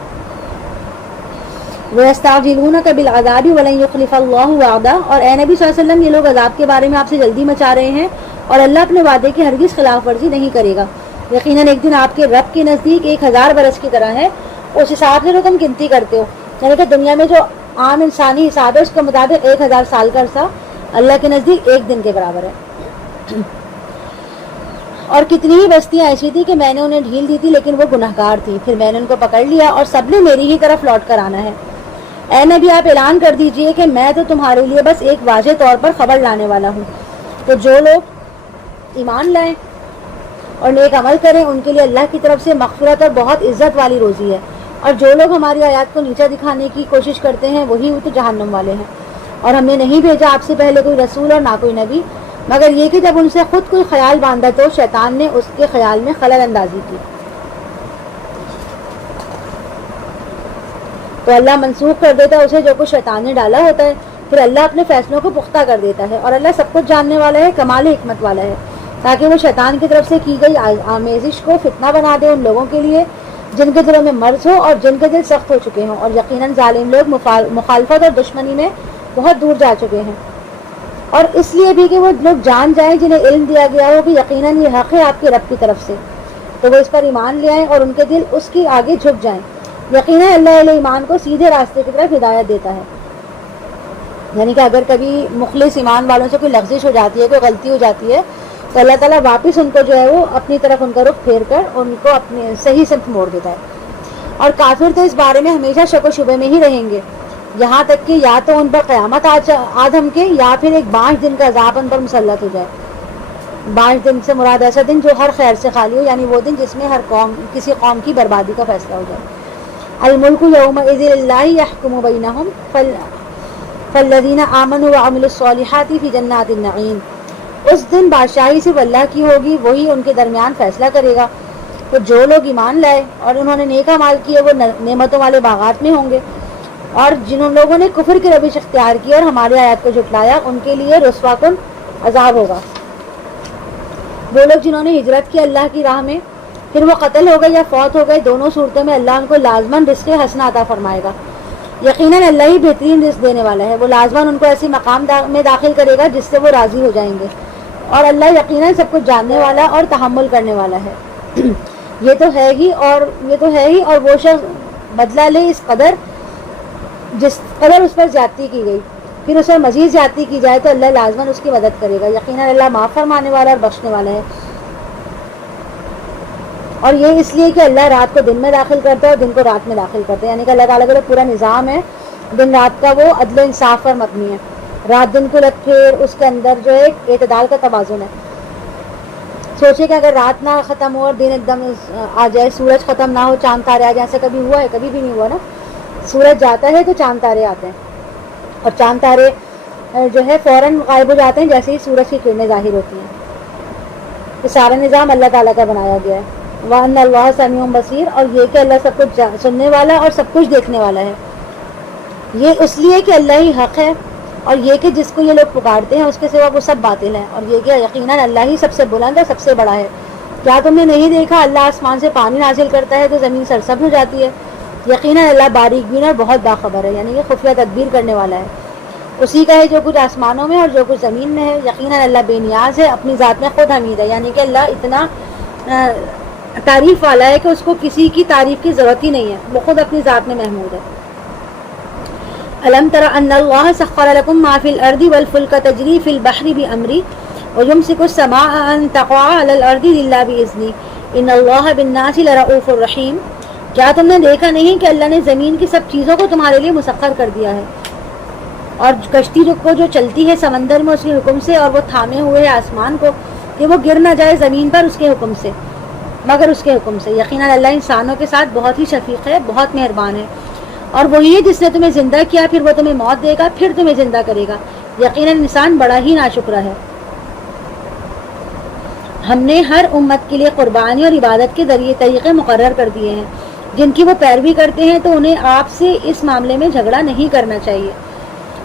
وَيَسْتَعْجِلُونَكَ بِالْعَذَابِ وَلَن يُخْلِفَ اللَّهُ وَعْدَهُ، اور اے نبی صلی اللہ علیہ وسلم یہ لوگ عذاب کے بارے میں آپ سے جلدی مچا رہے ہیں اور اللہ اپنے وعدے کی ہرگز خلاف ورزی نہیں کرے گا. یقیناً ایک دن آپ کے رب کے نزدیک 1000 برس کی طرح ہے. اس حساب سے جو تم گنتی کرتے ہو، یعنی کہ دنیا میں جو عام انسانی حساب ہے اس کے مطابق 1000 سال کا عرصہ اللہ کے نزدیک ایک دن کے برابر ہے. اور کتنی ہی بستیاں ایسی تھی کہ میں نے انہیں ڈھیل دی تھی لیکن وہ گنہگار تھی، پھر میں نے ان کو پکڑ لیا اور سب نے میری ہی طرف لوٹ کر آنا ہے. اے نبی آپ اعلان کر دیجئے کہ میں تو تمہارے لیے بس ایک واضح طور پر خبر لانے والا ہوں. تو جو لوگ ایمان لائیں اور نیک عمل کریں ان کے لیے اللہ کی طرف سے مغفرت اور بہت عزت والی روزی ہے، اور جو لوگ ہماری آیات کو نیچا دکھانے کی کوشش کرتے ہیں وہی تو جہنم والے ہیں. اور ہم نے نہیں بھیجا آپ سے پہلے کوئی رسول اور نہ کوئی نبی مگر یہ کہ جب ان سے خود کوئی خیال باندھا تو شیطان نے اس کے خیال میں خلل اندازی کی، تو اللہ منسوخ کر دیتا ہے اسے جو کچھ شیطان نے ڈالا ہوتا ہے. پھر اللہ اپنے فیصلوں کو پختہ کر دیتا ہے اور اللہ سب کچھ جاننے والا ہے، کمال حکمت والا ہے، تاکہ وہ شیطان کی طرف سے کی گئی آمیزش کو فتنہ بنا دے ان لوگوں کے لیے جن کے دلوں میں مرض ہو اور جن کے دل سخت ہو چکے ہوں. اور یقیناً ظالم لوگ مخالفت اور دشمنی میں بہت دور جا چکے ہیں. اور اس لیے بھی کہ وہ لوگ جان جائیں جنہیں علم دیا گیا ہو کہ یقیناً یہ حق ہے آپ کے رب کی طرف سے، تو وہ اس پر ایمان لے آئیں اور ان کے دل اس کی آگے جھک جائیں. یقیناً اللہ علیہ ایمان کو سیدھے راستے کی طرف ہدایت دیتا ہے. یعنی کہ اگر کبھی مخلص ایمان والوں سے کوئی لغزش ہو جاتی ہے، کوئی غلطی ہو جاتی ہے تو اللہ تعالیٰ واپس ان کو جو ہے وہ اپنی طرف ان کا رخ پھیر کر ان کو اپنے صحیح سمت موڑ دیتا ہے. اور کافر تو اس بارے میں ہمیشہ شک و شبے میں ہی رہیں گے یہاں تک کہ یا تو ان پر قیامت آ دھمکے یا پھر ایک 22 دن کا عذاب ان پر مسلط ہو جائے. 22 دن سے مراد ایسا دن جو ہر خیر سے خالی ہو، یعنی وہ دن جس میں ہر قوم کسی قوم کی بربادی کا فیصلہ ہو جائے. الملک یومئذ للہ یحکم بینہم فالذین آمنوا وعملوا الصالحات فی جنات النعیم. اس دن بادشاہی صرف اللہ کی ہوگی، وہی ان کے درمیان فیصلہ کرے گا. تو جو لوگ ایمان لائے اور انہوں نے نیک اعمال کیے وہ نعمتوں والے باغات میں ہوں گے، اور جن لوگوں نے کفر کی روش اختیار کی اور ہماری آیات کو جھٹلایا ان کے لیے رسوا کن عذاب ہوگا. وہ لوگ جنہوں نے ہجرت کی اللہ کی راہ میں پھر وہ قتل ہو گئے یا فوت ہو گئے، دونوں صورتوں میں اللہ ان کو لازماً رزق حسنہ عطا فرمائے گا. یقیناً اللہ ہی بہترین رزق دینے والا ہے. وہ لازماً ان کو ایسی مقام میں داخل کرے گا جس سے وہ راضی ہو جائیں گے، اور اللہ یقیناً سب کچھ جاننے والا اور تحمل کرنے والا ہے. یہ تو ہے ہی اور وہ شخص بدلہ لے اس قدر جس قدر اس پر زیادتی کی گئی، پھر اس پر مزید زیادتی کی جائے تو اللہ لازماً اس کی مدد کرے گا. یقیناً اللہ معاف فرمانے والا اور بخشنے والا ہے. اور یہ اس لیے کہ اللہ رات کو دن میں داخل کرتا ہے اور دن کو رات میں داخل کرتا ہے، یعنی کہ اللہ تعالیٰ کا جو پورا نظام ہے دن رات کا وہ عدل و انصاف پر مبنی ہے. رات دن کو لگ پھر اس کے اندر جو ہے اعتدال کا توازن ہے. سوچے کہ اگر رات نہ ختم ہو اور دن ایک دم آ جائے، سورج ختم نہ ہو، چاند تارے آ جائیں، ایسا کبھی ہوا ہے؟ کبھی بھی نہیں ہوا نا. سورج جاتا ہے تو چاند تارے آتے ہیں، اور چاند تارے جو ہے فوراً غائب ہو جاتے ہیں جیسے ہی سورج کی کرنیں ظاہر ہوتی ہیں. تو سارا نظام اللہ تعالیٰ کا بنایا گیا ہے. وَأَنَّ اللَّهَ سَمِيعٌ بَصِيرٌ، اور یہ کہ اللہ سب کچھ سننے والا اور سب کچھ دیکھنے والا ہے. یہ اس لیے کہ اللہ ہی حق ہے، اور یہ کہ جس کو یہ لوگ پکارتے ہیں اس کے سوا وہ سب باطل ہیں، اور یہ کہ یقیناً اللہ ہی سب سے بلند اور سب سے بڑا ہے. کیا تم نے نہیں دیکھا اللہ آسمان سے پانی نازل کرتا ہے تو زمین سرسبز ہو جاتی ہے؟ یقیناً اللہ باریک بین اور بہت باخبر ہے، یعنی کہ خفیہ تدبیر کرنے والا ہے. اسی کا ہے جو کچھ آسمانوں میں اور جو کچھ زمین میں ہے. یقیناً اللہ بے نیاز ہے، اپنی ذات میں خود حمید ہے، یعنی کہ اللہ اتنا تعریف والا ہے کہ اس کو کسی کی تعریف کی ضرورت ہی نہیں ہے، وہ خود اپنی ذات میں محمود ہے. الم تر ان اللہ سخر لکم ما فی الارض والفلک تجری فی البحر بامرہ ویمسک السماء ان تقع علی الارض الا باذنہ ان اللہ بالناس لرؤوف رحیم. کیا تم نے دیکھا نہیں کہ اللہ نے زمین کی سب چیزوں کو تمہارے لیے مسخر کر دیا ہے، اور کشتی کو جو چلتی ہے سمندر میں اس کے حکم سے، اور وہ تھامے ہوئے ہے آسمان کو کہ وہ گر نہ جائے زمین پر اس کے حکم سے، مگر اس کے حکم سے. یقیناً اللہ انسانوں کے ساتھ بہت ہی شفیق ہے، بہت مہربان ہے. اور وہی ہے جس نے تمہیں زندہ کیا پھر وہ تمہیں موت دے گا پھر تمہیں زندہ کرے گا. یقیناً انسان بڑا ہی ناشکرا ہے. ہم نے ہر امت کے لیے قربانی اور عبادت کے طریقے مقرر کر دیے ہیں، جن کی وہ پیروی کرتے ہیں تو انہیں آپ سے اس معاملے میں جھگڑا نہیں کرنا چاہیے.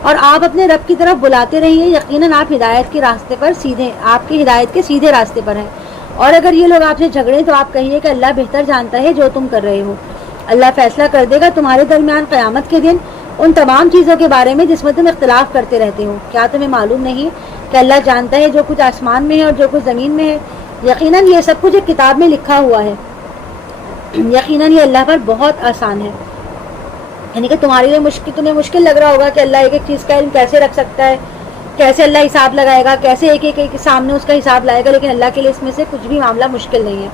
اور آپ اپنے رب کی طرف بلاتے رہیے، یقیناً آپ ہدایت کے راستے پر سیدھے، آپ کی ہدایت کے سیدھے راستے پر ہیں۔ اور اگر یہ لوگ آپ سے جھگڑیں تو آپ کہیے کہ اللہ بہتر جانتا ہے جو تم کر رہے ہو، اللہ فیصلہ کر دے گا تمہارے درمیان قیامت کے دن ان تمام چیزوں کے بارے میں جس میں تم اختلاف کرتے رہتے ہو۔ کیا تمہیں معلوم نہیں کہ اللہ جانتا ہے جو کچھ آسمان میں ہے اور جو کچھ زمین میں ہے؟ یقیناً یہ سب کچھ ایک کتاب میں لکھا ہوا ہے، یقیناً یہ اللہ پر بہت آسان ہے۔ یعنی کہ تمہیں مشکل لگ رہا ہوگا کہ اللہ ایک ایک چیز کا علم کیسے رکھ سکتا ہے، کیسے اللہ حساب لگائے گا، کیسے ایک ایک سامنے اس کا حساب لائے گا، لیکن اللہ کے لیے اس میں سے کچھ بھی معاملہ مشکل نہیں ہے۔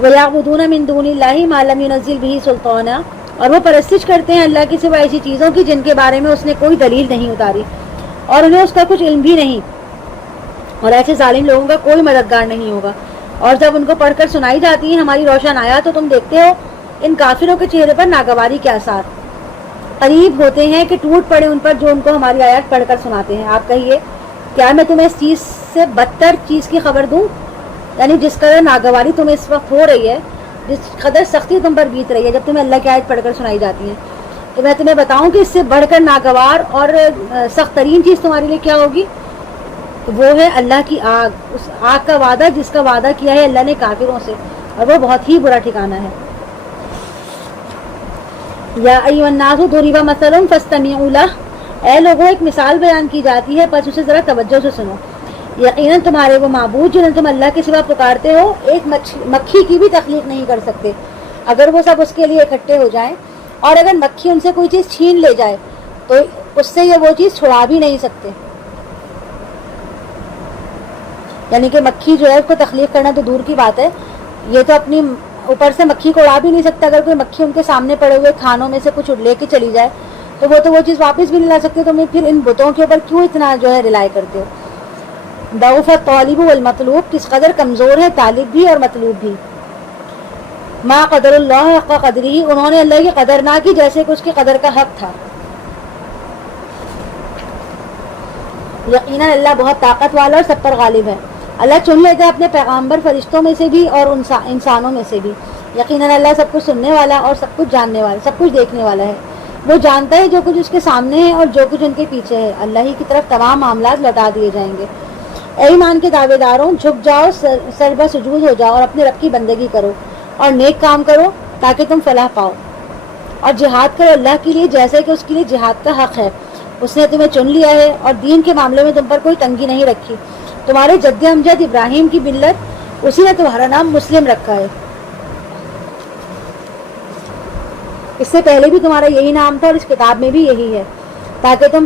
وَيَعْبُدُونَ مِن دُونِ اللَّهِ مَا لَمْ يُنَزِّلْ بِهِ سُلْطَانًا، اور وہ پرستش کرتے ہیں اللہ کی سوا ایسی چیزوں کی جن کے بارے میں اس نے کوئی دلیل نہیں اتاری اور انہیں اس کا کچھ علم بھی نہیں، اور ایسے ظالم لوگوں کا کوئی مددگار نہیں ہوگا۔ اور جب ان کو پڑھ کر سنائی جاتی ہے ہماری روشن آیات تو تم دیکھتے ہو ان کافروں کے چہرے پر ناگواری کے آثار، قریب ہوتے ہیں کہ ٹوٹ پڑے ان پر جو ان کو ہماری آیات پڑھ کر سناتے ہیں۔ آپ کہیے کیا میں تمہیں اس چیز سے بدتر چیز کی خبر دوں، یعنی جس قدر ناگواری تمہیں اس وقت ہو رہی ہے، جس قدر سختی تم پر بیت رہی ہے جب تمہیں اللہ کی آیت پڑھ کر سنائی جاتی ہیں، تو میں تمہیں بتاؤں کہ اس سے بڑھ کر ناگوار اور سخت ترین چیز تمہارے لیے کیا ہوگی؟ وہ ہے اللہ کی آگ، اس آگ کا وعدہ جس کا وعدہ کیا ہے اللہ نے کافروں سے، اور وہ بہت ہی برا ٹھکانہ ہے۔ یا ایھا الناس ضرب مثل فاستمعوا لہ، اے لوگوں ایک مثال بیان کی جاتی ہے پس اسے ذرا توجہ سے سنو۔ یقیناً تمہارے وہ معبود جنہیں تم اللہ کے سوا پکارتے ہو ایک مکھی کی بھی تخلیق نہیں کر سکتے اگر وہ سب اس کے لیے اکٹھے ہو جائیں، اور اگر مکھی ان سے کوئی چیز چھین لے جائے تو اس سے یہ وہ چیز چھڑا بھی نہیں سکتے۔ یعنی کہ مکھی جو ہے اس کو تخلیق کرنا تو دور کی بات ہے، یہ تو اپنی اوپر سے مکھی کو اڑا بھی نہیں سکتا۔ اگر کوئی مکھی ان کے سامنے پڑے ہوئے کھانوں میں سے کچھ لے کے چلی جائے تو وہ چیز واپس بھی نہیں لا سکتے، تو پھر ان بتوں کے اوپر کیوں اتنا جو ہے ریلائی کرتے ہو؟ ضعف الطالب والمطلوب، کس قدر کمزور ہے طالب بھی اور مطلوب بھی۔ ما قدر اللہ حق قدرہ، انہوں نے اللہ کی قدر نہ کی جیسے کہ اس کی قدر کا حق تھا۔ یقیناً اللہ بہت طاقت والا اور سب پر غالب ہے۔ اللہ چن لیتا ہے اپنے پیغامبر فرشتوں میں سے بھی اور انسانوں میں سے بھی۔ یقیناً اللہ سب کچھ سننے والا اور سب کچھ جاننے والا، سب کچھ دیکھنے والا ہے۔ وہ جانتا ہے جو کچھ اس کے سامنے ہے اور جو کچھ ان کے پیچھے ہے۔ اللہ ہی کی طرف تمام معاملات لوٹا دیے جائیں گے۔ اے ایمان کے دعوے داروں، جھک جاؤ، سر بسجود ہو جاؤ اور اپنے رب کی بندگی کرو اور نیک کام کرو تاکہ تم فلاح پاؤ، اور جہاد کرو اللہ کے لیے جیسے کہ اس کے لیے جہاد کا حق ہے۔ اس نے تمہیں چن لیا ہے اور دین کے معاملے میں تم پر کوئی تنگی نہیں رکھی۔ تمہارے جد امجد ابراہیم کی ملت، اسی نے تمہارا نام مسلم رکھا ہے۔ اس سے پہلے بھی تمہارا یہی نام تھا اور اس کتاب میں بھی یہی ہے، تاکہ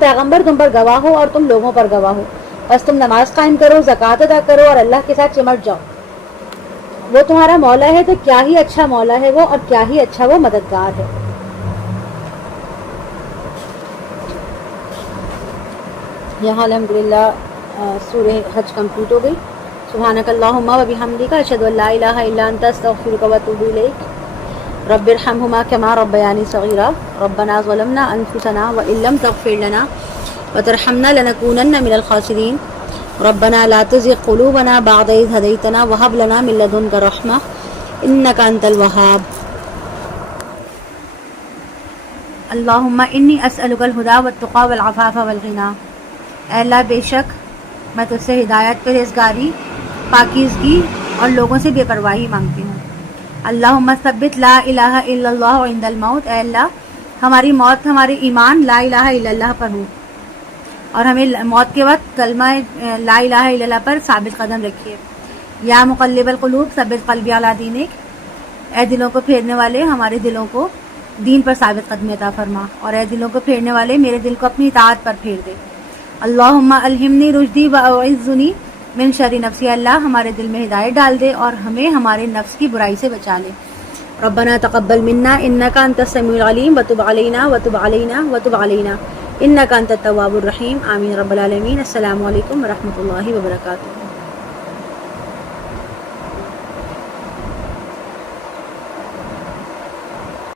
پیغمبر تم پر گواہ ہو اور تم لوگوں پر گواہ ہو۔ بس تم نماز قائم کرو، زکوٰۃ ادا کرو اور اللہ کے ساتھ چمٹ جاؤ۔ وہ تمہارا مولا ہے تو کیا ہی اچھا مولا ہے وہ، اور کیا ہی اچھا وہ مددگار ہے۔ یہاں الحمدللہ سورہ حج کمپلیٹ ہو گئی۔ سبحانک اللہم و بحمدک، اشہد ان لا الہ الا انت، استغفرک و اتوب الیک۔ رب ارحمہما کما ربیانی صغیرا، ربنا ظلمنا انفسنا وان لم تغفر لنا وترحمنا لنکونن من الخاسرین، ربنا لا تزغ قلوبنا بعد اذ ہدیتنا وہب لنا من لدنک رحمہ انک انت الوہاب۔ اللہم انی اسألک الہدی والتقی والعفاف والغنی، اے اللہ بے شک میں تجھ سے ہدایت، پرہیزگاری، پاکیزگی اور لوگوں سے بے پرواہی مانگتی ہوں۔ اللہم ثبت لا الہ الا اللہ عند الموت، اے اللہ ہماری موت ہمارے ایمان لا الہ الا اللہ پر ہو، اور ہمیں موت کے وقت کلمہ لا الہ الا اللہ پر ثابت قدم رکھیے۔ یا مقلب القلوب ثبت قلبی علی دینک، اے دلوں کو پھیرنے والے ہمارے دلوں کو دین پر ثابت قدمی عطا فرما، اور اے دلوں کو پھیرنے والے میرے دل کو اپنی اطاعت پر پھیر دے۔ اللہم الہمنی رشدی واعذنی من شر نفسی، اللہ ہمارے دل میں ہدایت ڈال دے اور ہمیں ہمارے نفس کی برائی سے بچا لے۔ ربنا تقبل منا انک انت السمیع العلیم وتب علینا وتب علینا وتب علینا انک انت التواب الرحیم، آمین رب العالمین۔ السلام علیکم ورحمۃ اللہ وبرکاتہ۔